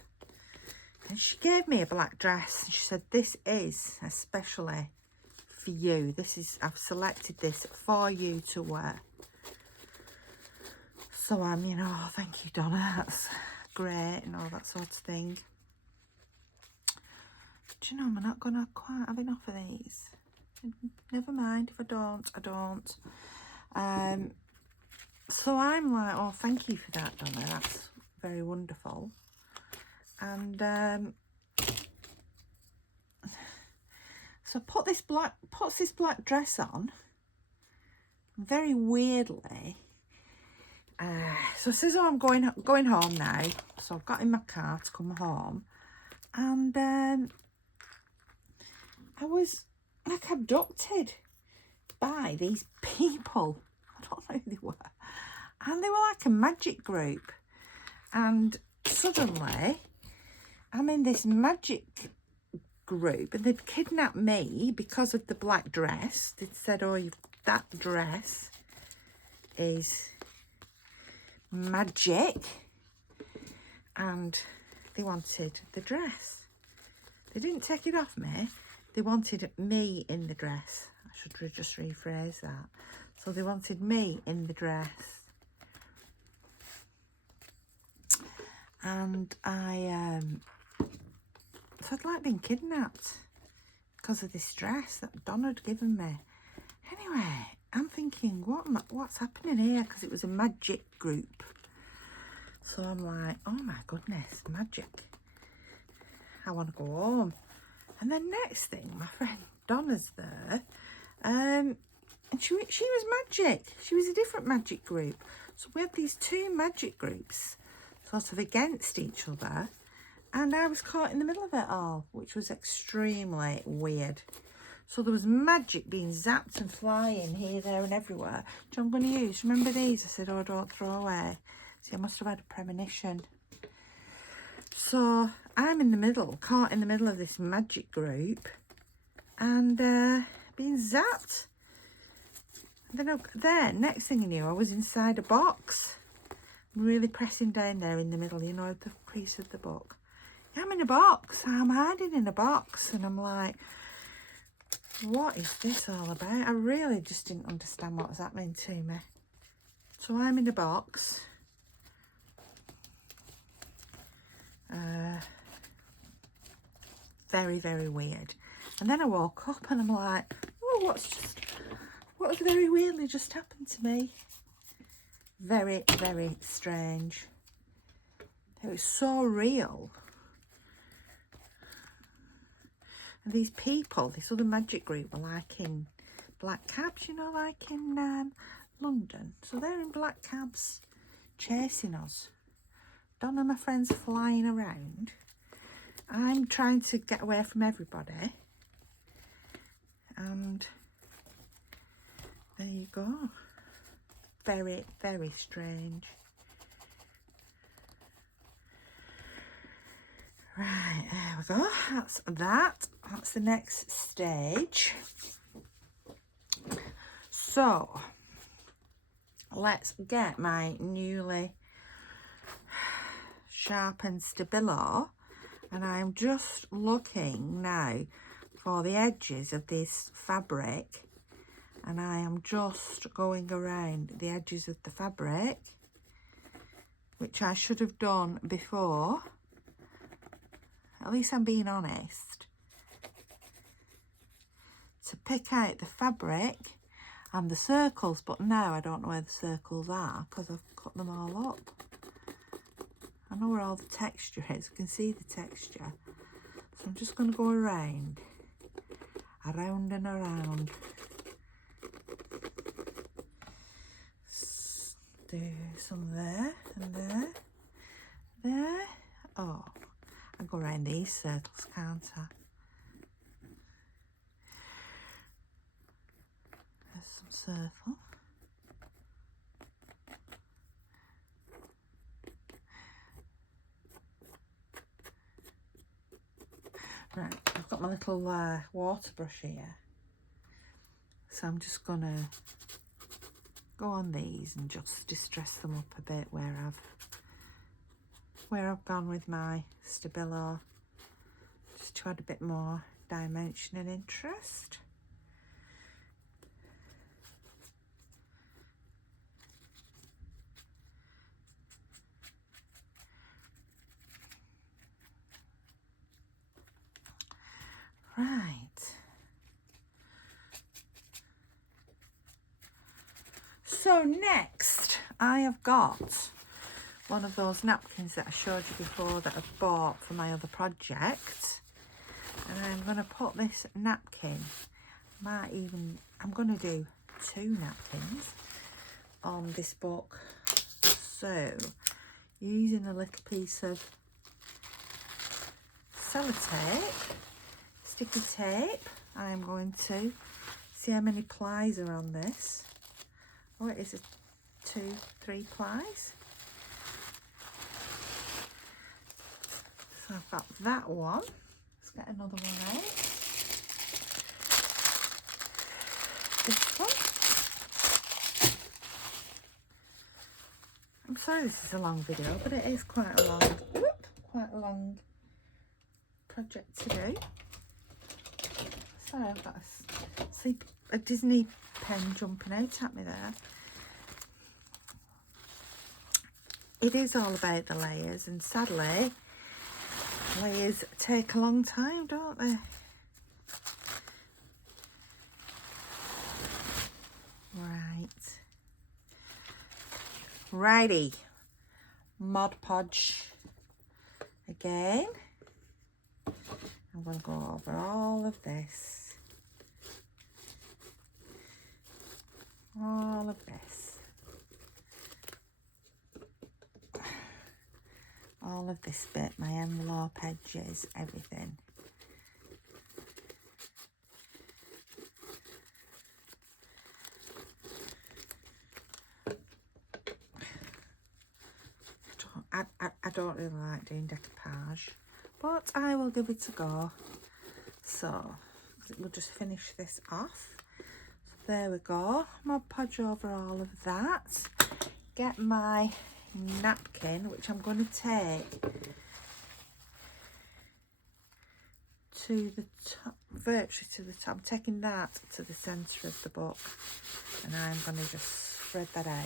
And she gave me a black dress, and she said, this is especially for you. I've selected this for you to wear. So I'm, oh, thank you, Donna, that's great, and all that sort of thing. Do you know, I'm not going to quite have enough of these. Never mind, if I don't. So I'm like, oh, thank you for that, Donna, that's very wonderful. And so puts this black dress on very weirdly. So it says, oh, I'm going home now. So I've got in my car to come home, and I was like abducted by these people. I don't know who they were, and they were like a magic group. And suddenly I'm in this magic group, and they'd kidnapped me because of the black dress. They'd said, oh, that dress is magic, and they wanted the dress. They didn't take it off me. They wanted me in the dress. I should just rephrase that. So they wanted me in the dress. And so I'd like been kidnapped because of this dress that Donna had given me. Anyway, I'm thinking, what's happening here? Because it was a magic group. So I'm like, oh my goodness, magic. I want to go home. And then next thing, my friend Donna's there. And she was magic. She was a different magic group. So we had these two magic groups sort of against each other, and I was caught in the middle of it all, which was extremely weird. So there was magic being zapped and flying here, there and everywhere. Which I'm going to use. Remember these? I said, oh, don't throw away. See, I must have had a premonition. So I'm in the middle, caught in the middle of this magic group, and being zapped. And then next thing I knew, I was inside a box. Really pressing down there in the middle, you know, the crease of the book. Yeah, I'm in a box. I'm hiding in a box, and I'm like, what is this all about? I really just didn't understand what was happening to me. So I'm in a box. Very, very weird. And then I woke up, and I'm like, oh, what's very weirdly just happened to me? Very, very strange. It was so real. And these people, this other magic group, were like in black cabs, you know, like in London. So they're in black cabs chasing us. Donna and my friends flying around. I'm trying to get away from everybody. And there you go. Very, very strange. Right, there we go. That's that. That's the next stage. So, let's get my newly sharpened Stabilo. And I'm just looking now for the edges of this fabric. And I am just going around the edges of the fabric, which I should have done before. At least I'm being honest. To pick out the fabric and the circles, but now I don't know where the circles are because I've cut them all up. I know where all the texture is. I can see the texture. So I'm just going to go around and around. Do some there and there. There. Oh, I go around these circles, can't I? There's some circle. Right, I've got my little water brush here. So I'm just gonna go on these and just distress them up a bit where I've gone with my Stabilo, just to add a bit more dimension and interest. Right. So next I have got one of those napkins that I showed you before that I've bought for my other project, and I'm going to put this napkin, I'm going to do 2 napkins on this book. So using a little piece of sellotape, sticky tape, I'm going to see how many plies are on this. Oh, it is a 2-3 plies. So I've got that one. Let's get another one out. This one. I'm sorry this is a long video, but it is quite a long project to do. Sorry, I've got a Disney pen jumping out at me there. It is all about the layers, and sadly layers take a long time, don't they? Right. Righty. Mod Podge again. I'm going to go over all of this. All of this. All of this bit, my envelope edges, everything. I don't really like doing decoupage, but I will give it a go. So we'll just finish this off. So there we go. Mod Podge over all of that. Get my napkin, which I'm going to take to the top, virtually to the top. I'm taking that to the centre of the book, and I'm going to just spread that out.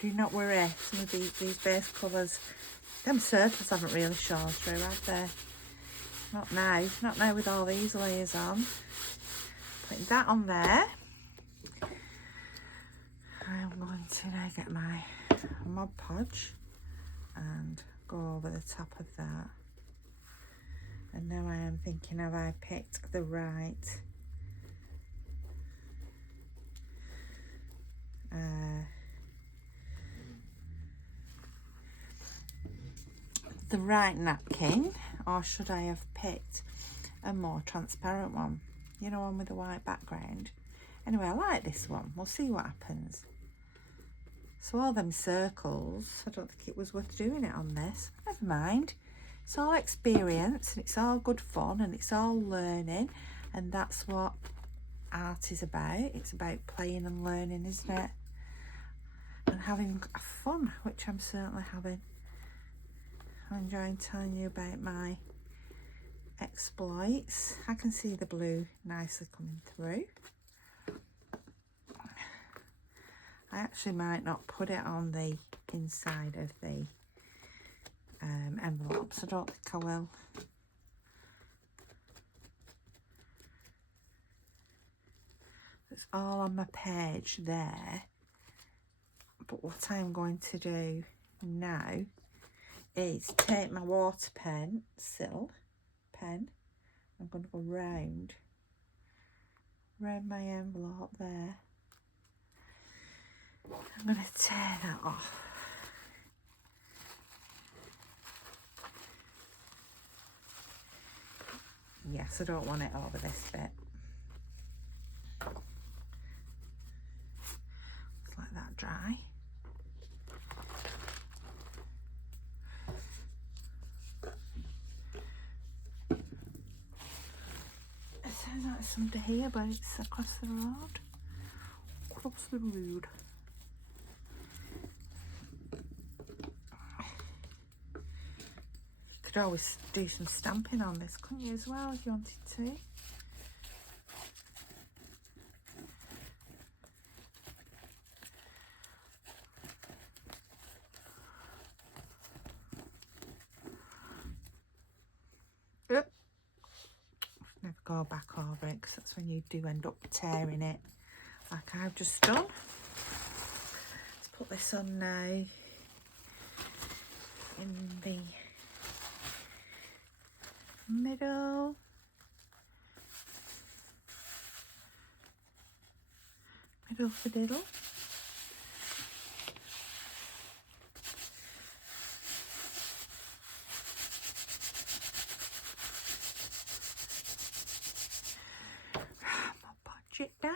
Do not worry, some of these base colours, them circles haven't really shown through, have they? Not now with all these layers on. Putting that on there. I'm going to now get my Mod Podge and go over the top of that. And now I am thinking, have I picked the right napkin, or should I have picked a more transparent one, you know, one with a white background? Anyway, I like this one. We'll see what happens. So all them circles, I don't think it was worth doing it on this. Never mind. It's all experience and it's all good fun and it's all learning, and that's what art is about. It's about playing and learning, isn't it? And having fun, which I'm certainly having. I'm enjoying telling you about my exploits. I can see the blue nicely coming through. I actually might not put it on the inside of the envelopes. I don't think I will. It's all on my page there. But what I'm going to do now is take my water pencil pen. I'm going to go round my envelope there. I'm going to tear that off. Yes, I don't want it over this bit. Just let that dry. It sounds like somebody here, but it's across the road. Across the road. You could always do some stamping on this, couldn't you, as well, if you wanted to? Yep. Never go back over it, because that's when you do end up tearing it, like I've just done. Let's put this on now in the middle. Middle for diddle. I'll punch it down.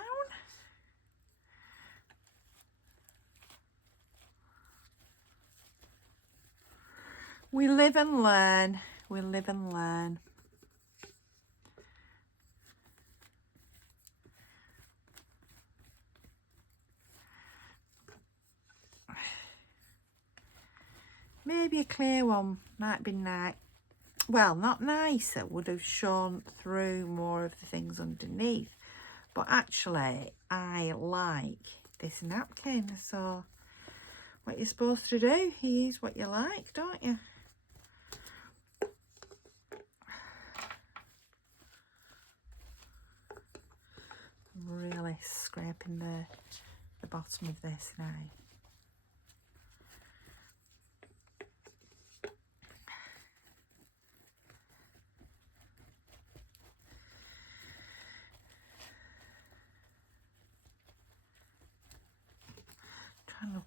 We live and learn. We live and learn. Maybe a clear one might be nice. Well, not nicer, would have shown through more of the things underneath. But actually, I like this napkin. So what you're supposed to do, you use what you like, don't you? I'm really scraping the bottom of this now.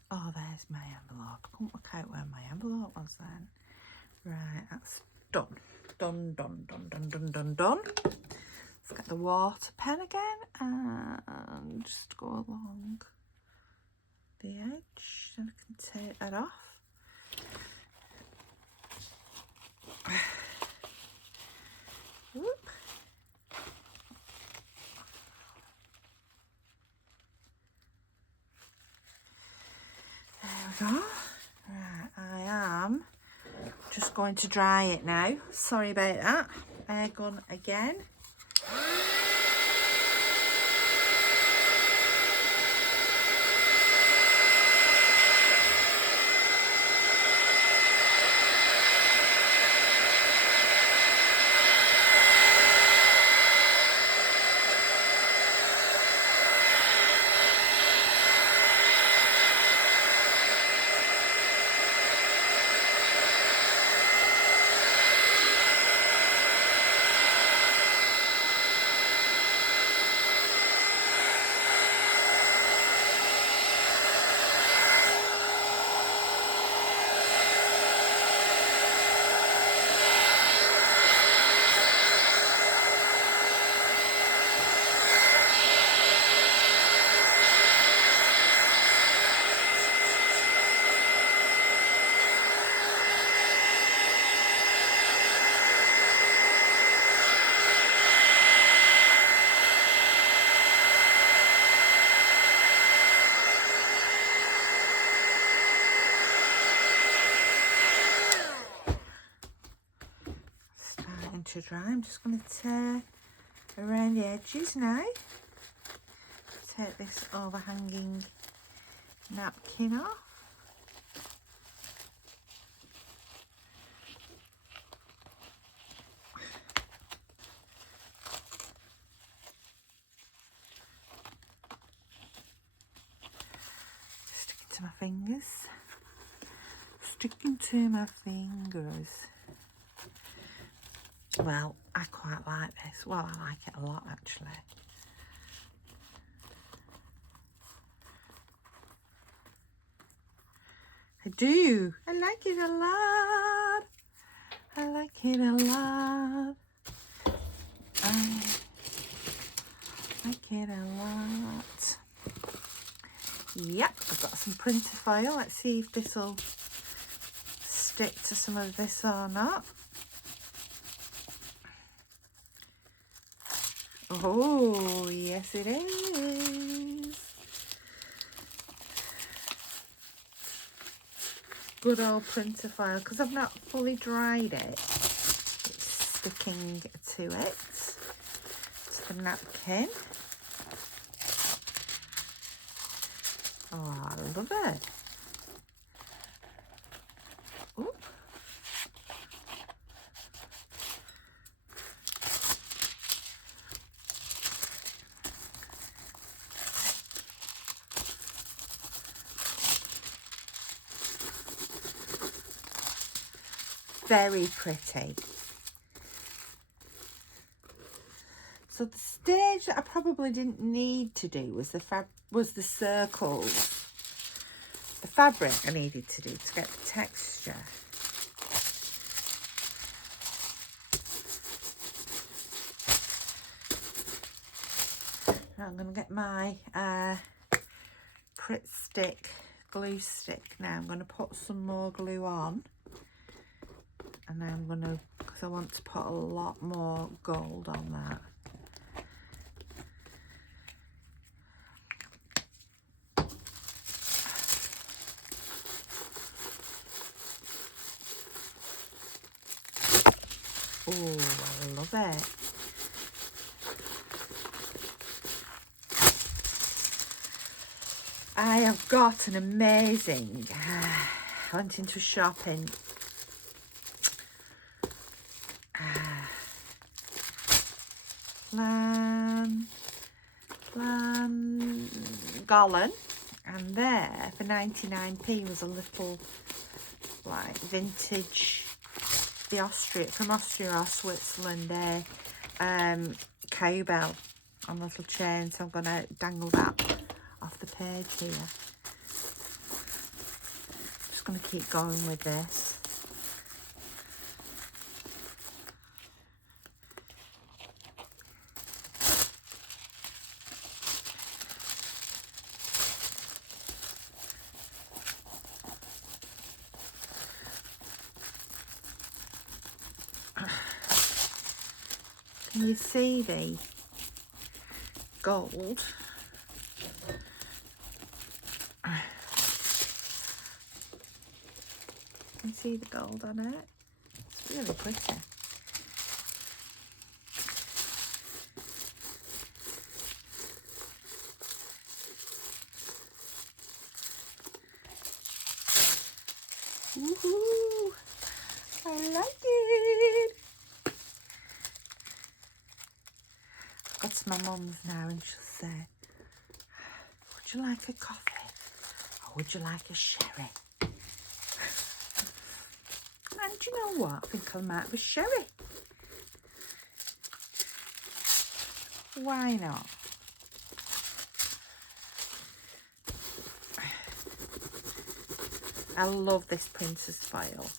Oh, there's my envelope. I couldn't work out where my envelope was then. Right, that's done. Done. Let's get the water pen again and just go along the edge, and I can take that off. Whoop. There we go. Right, I am just going to dry it now. Sorry about that. Air gun again. starting to dry. I'm just going to tear around the edges now. Take this overhanging napkin off. Stick it to my fingers. Sticking to my fingers. Well, I quite like this. Well, I like it a lot actually. I do. I like it a lot. I like it a lot. I like it a lot. Yep, I've got some printer foil. Let's see if this will stick to some of this or not. Oh, yes it is. Good old printer foil, because I've not fully dried it. It's sticking to it, to the napkin. Oh, I love it. Ooh. Very pretty. So the stage that I probably didn't need to do was the circles. The fabric I needed to do to get the texture. Now I'm going to get my Pritt Stick glue stick now. I'm going to put some more glue on. And now I'm going to, because I want to put a lot more gold on that. Oh, I love it. I have got an amazing, I went into a shop in Gollen, and there for 99p was a little like vintage, the Austria, from Austria or Switzerland, cowbell on a little chain, so I'm going to dangle that off the page here. Just going to keep going with this. Can you see the gold? Can you see the gold on it? It's really pretty. Woohoo! I like it. I've got to my mum's now and she'll say, would you like a coffee or would you like a sherry? And do you know what? I think I might have a sherry. Why not? I love this princess foil.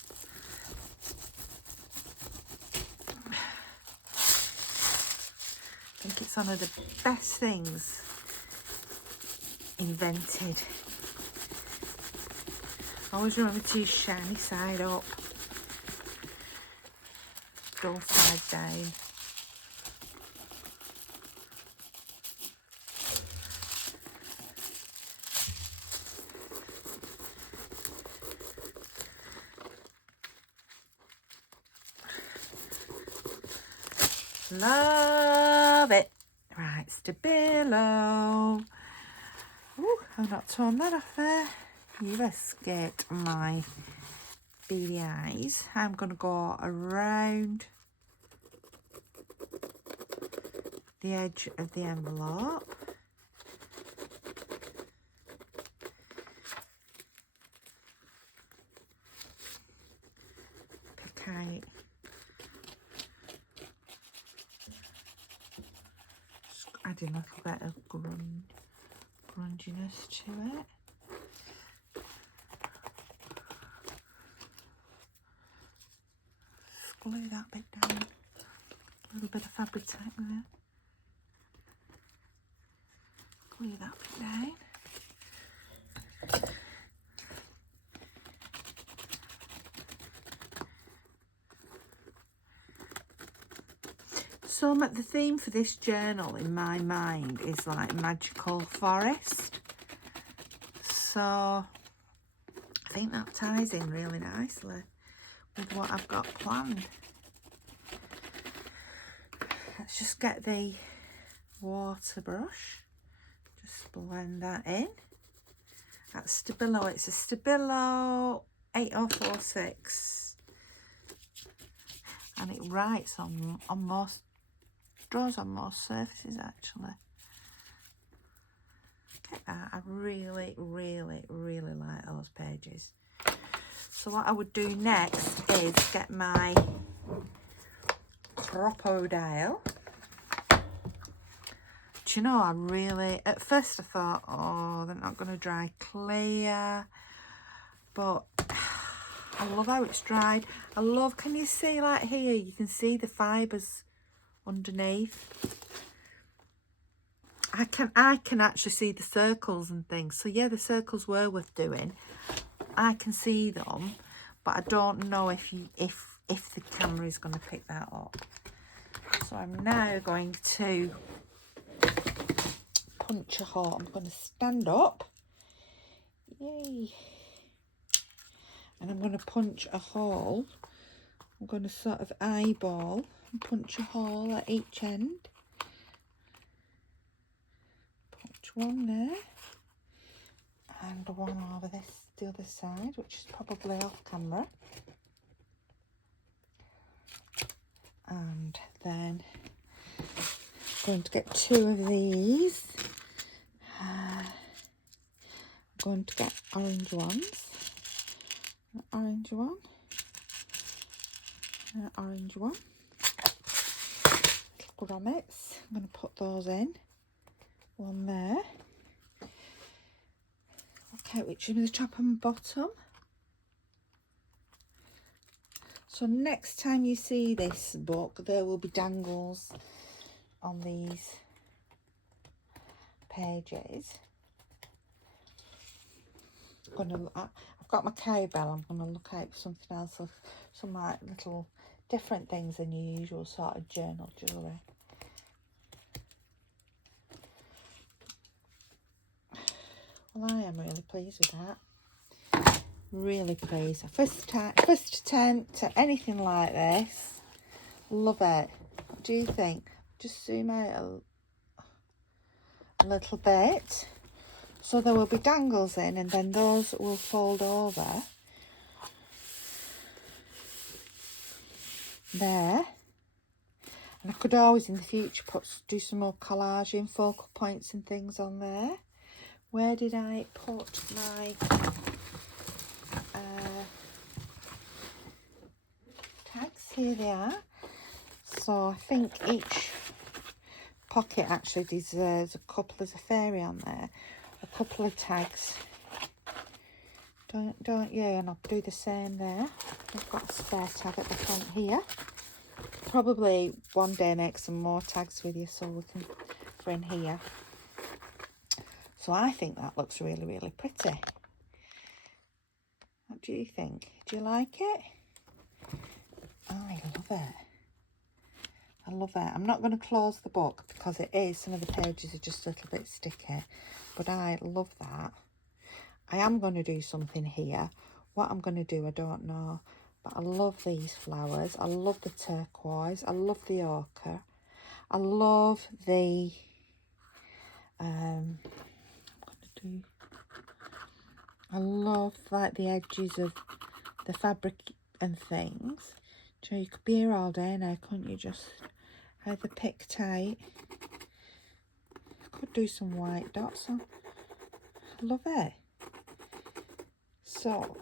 I think it's one of the best things invented. Always remember to use shiny side up, dull side down. love it. Right, Stabilo. Ooh, I've not torn that off there. You've escaped my beady eyes. I'm going to go around the edge of the envelope. Pick out just adding a little bit of grunginess to it. Glue that bit down. A little bit of fabric tape with it. Glue that bit down. So the theme for this journal in my mind is like magical forest. So I think that ties in really nicely with what I've got planned. Let's just get the water brush, just blend that in. That's Stabilo, it's a Stabilo 8046, and it writes on most, draws on most surfaces actually. Look at that, I really like those pages. So what I would do next is get my crocodile. Do you know, I really, at first I thought, oh, they're not going to dry clear, but I love how it's dried. I love, can you see, like here, you can see the fibres underneath. I can actually see the circles and things. So yeah, the circles were worth doing. I can see them, but I don't know if the camera is going to pick that up. So I'm now going to punch a hole. I'm going to stand up. Yay. And I'm going to punch a hole. I'm going to sort of eyeball and punch a hole at each end. Punch one there. And one over the other side, which is probably off camera. And then I'm going to get two of these. I'm going to get orange ones. An orange one. An orange one. Grommets. I'm going to put those in. One there. Okay, which is the top and bottom. So next time you see this book, there will be dangles on these pages. I've got my cowbell. I'm going to look out for something else, of some like little different things than your usual sort of journal jewellery. Well, I am really pleased with that. Really pleased. First attempt at anything like this. Love it. What do you think? Just zoom out a little bit. So there will be dangles in, and then those will fold over. There. And I could always in the future do some more collaging, focal points and things on there. Where did I put my tags? Here they are. So I think each pocket actually deserves a couple. There's a fairy on there, a couple of tags. Don't you? And I'll do the same there. I've got a spare tag at the front here. Probably one day make some more tags with you so we can bring here. So I think that looks really pretty. What do you think? Do you like it? I love it. I love it. I'm not going to close the book because it is, some of the pages are just a little bit sticky, but I love that. I am going to do something here. What I'm going to do, I don't know, but I love these flowers. I love the turquoise. I love the ochre. I love the I love like the edges of the fabric and things. So you could be here all day now, couldn't you? Just either pick tight. Could do some white dots on. I love it. So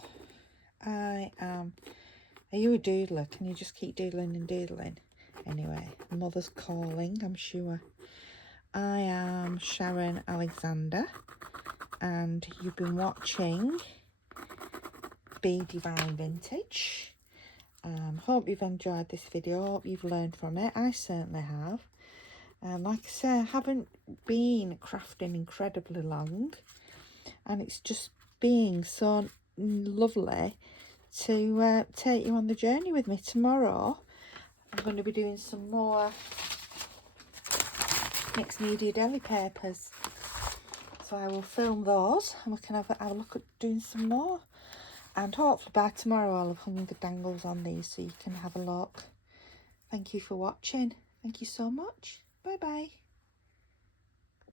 I am. Are you a doodler? Can you just keep doodling and doodling? Anyway, mother's calling, I'm sure. I am Sharon Alexander, and you've been watching Be Divine Vintage. Hope you've enjoyed this video. Hope you've learned from it. I certainly have. Like I say, I haven't been crafting incredibly long, and it's just being so lovely to take you on the journey with me. Tomorrow I'm going to be doing some more mixed media deli papers, so I will film those and we can have a look at doing some more, and hopefully by tomorrow I'll have hung the dangles on these so you can have a look. Thank you for watching. Thank you so much. Bye bye.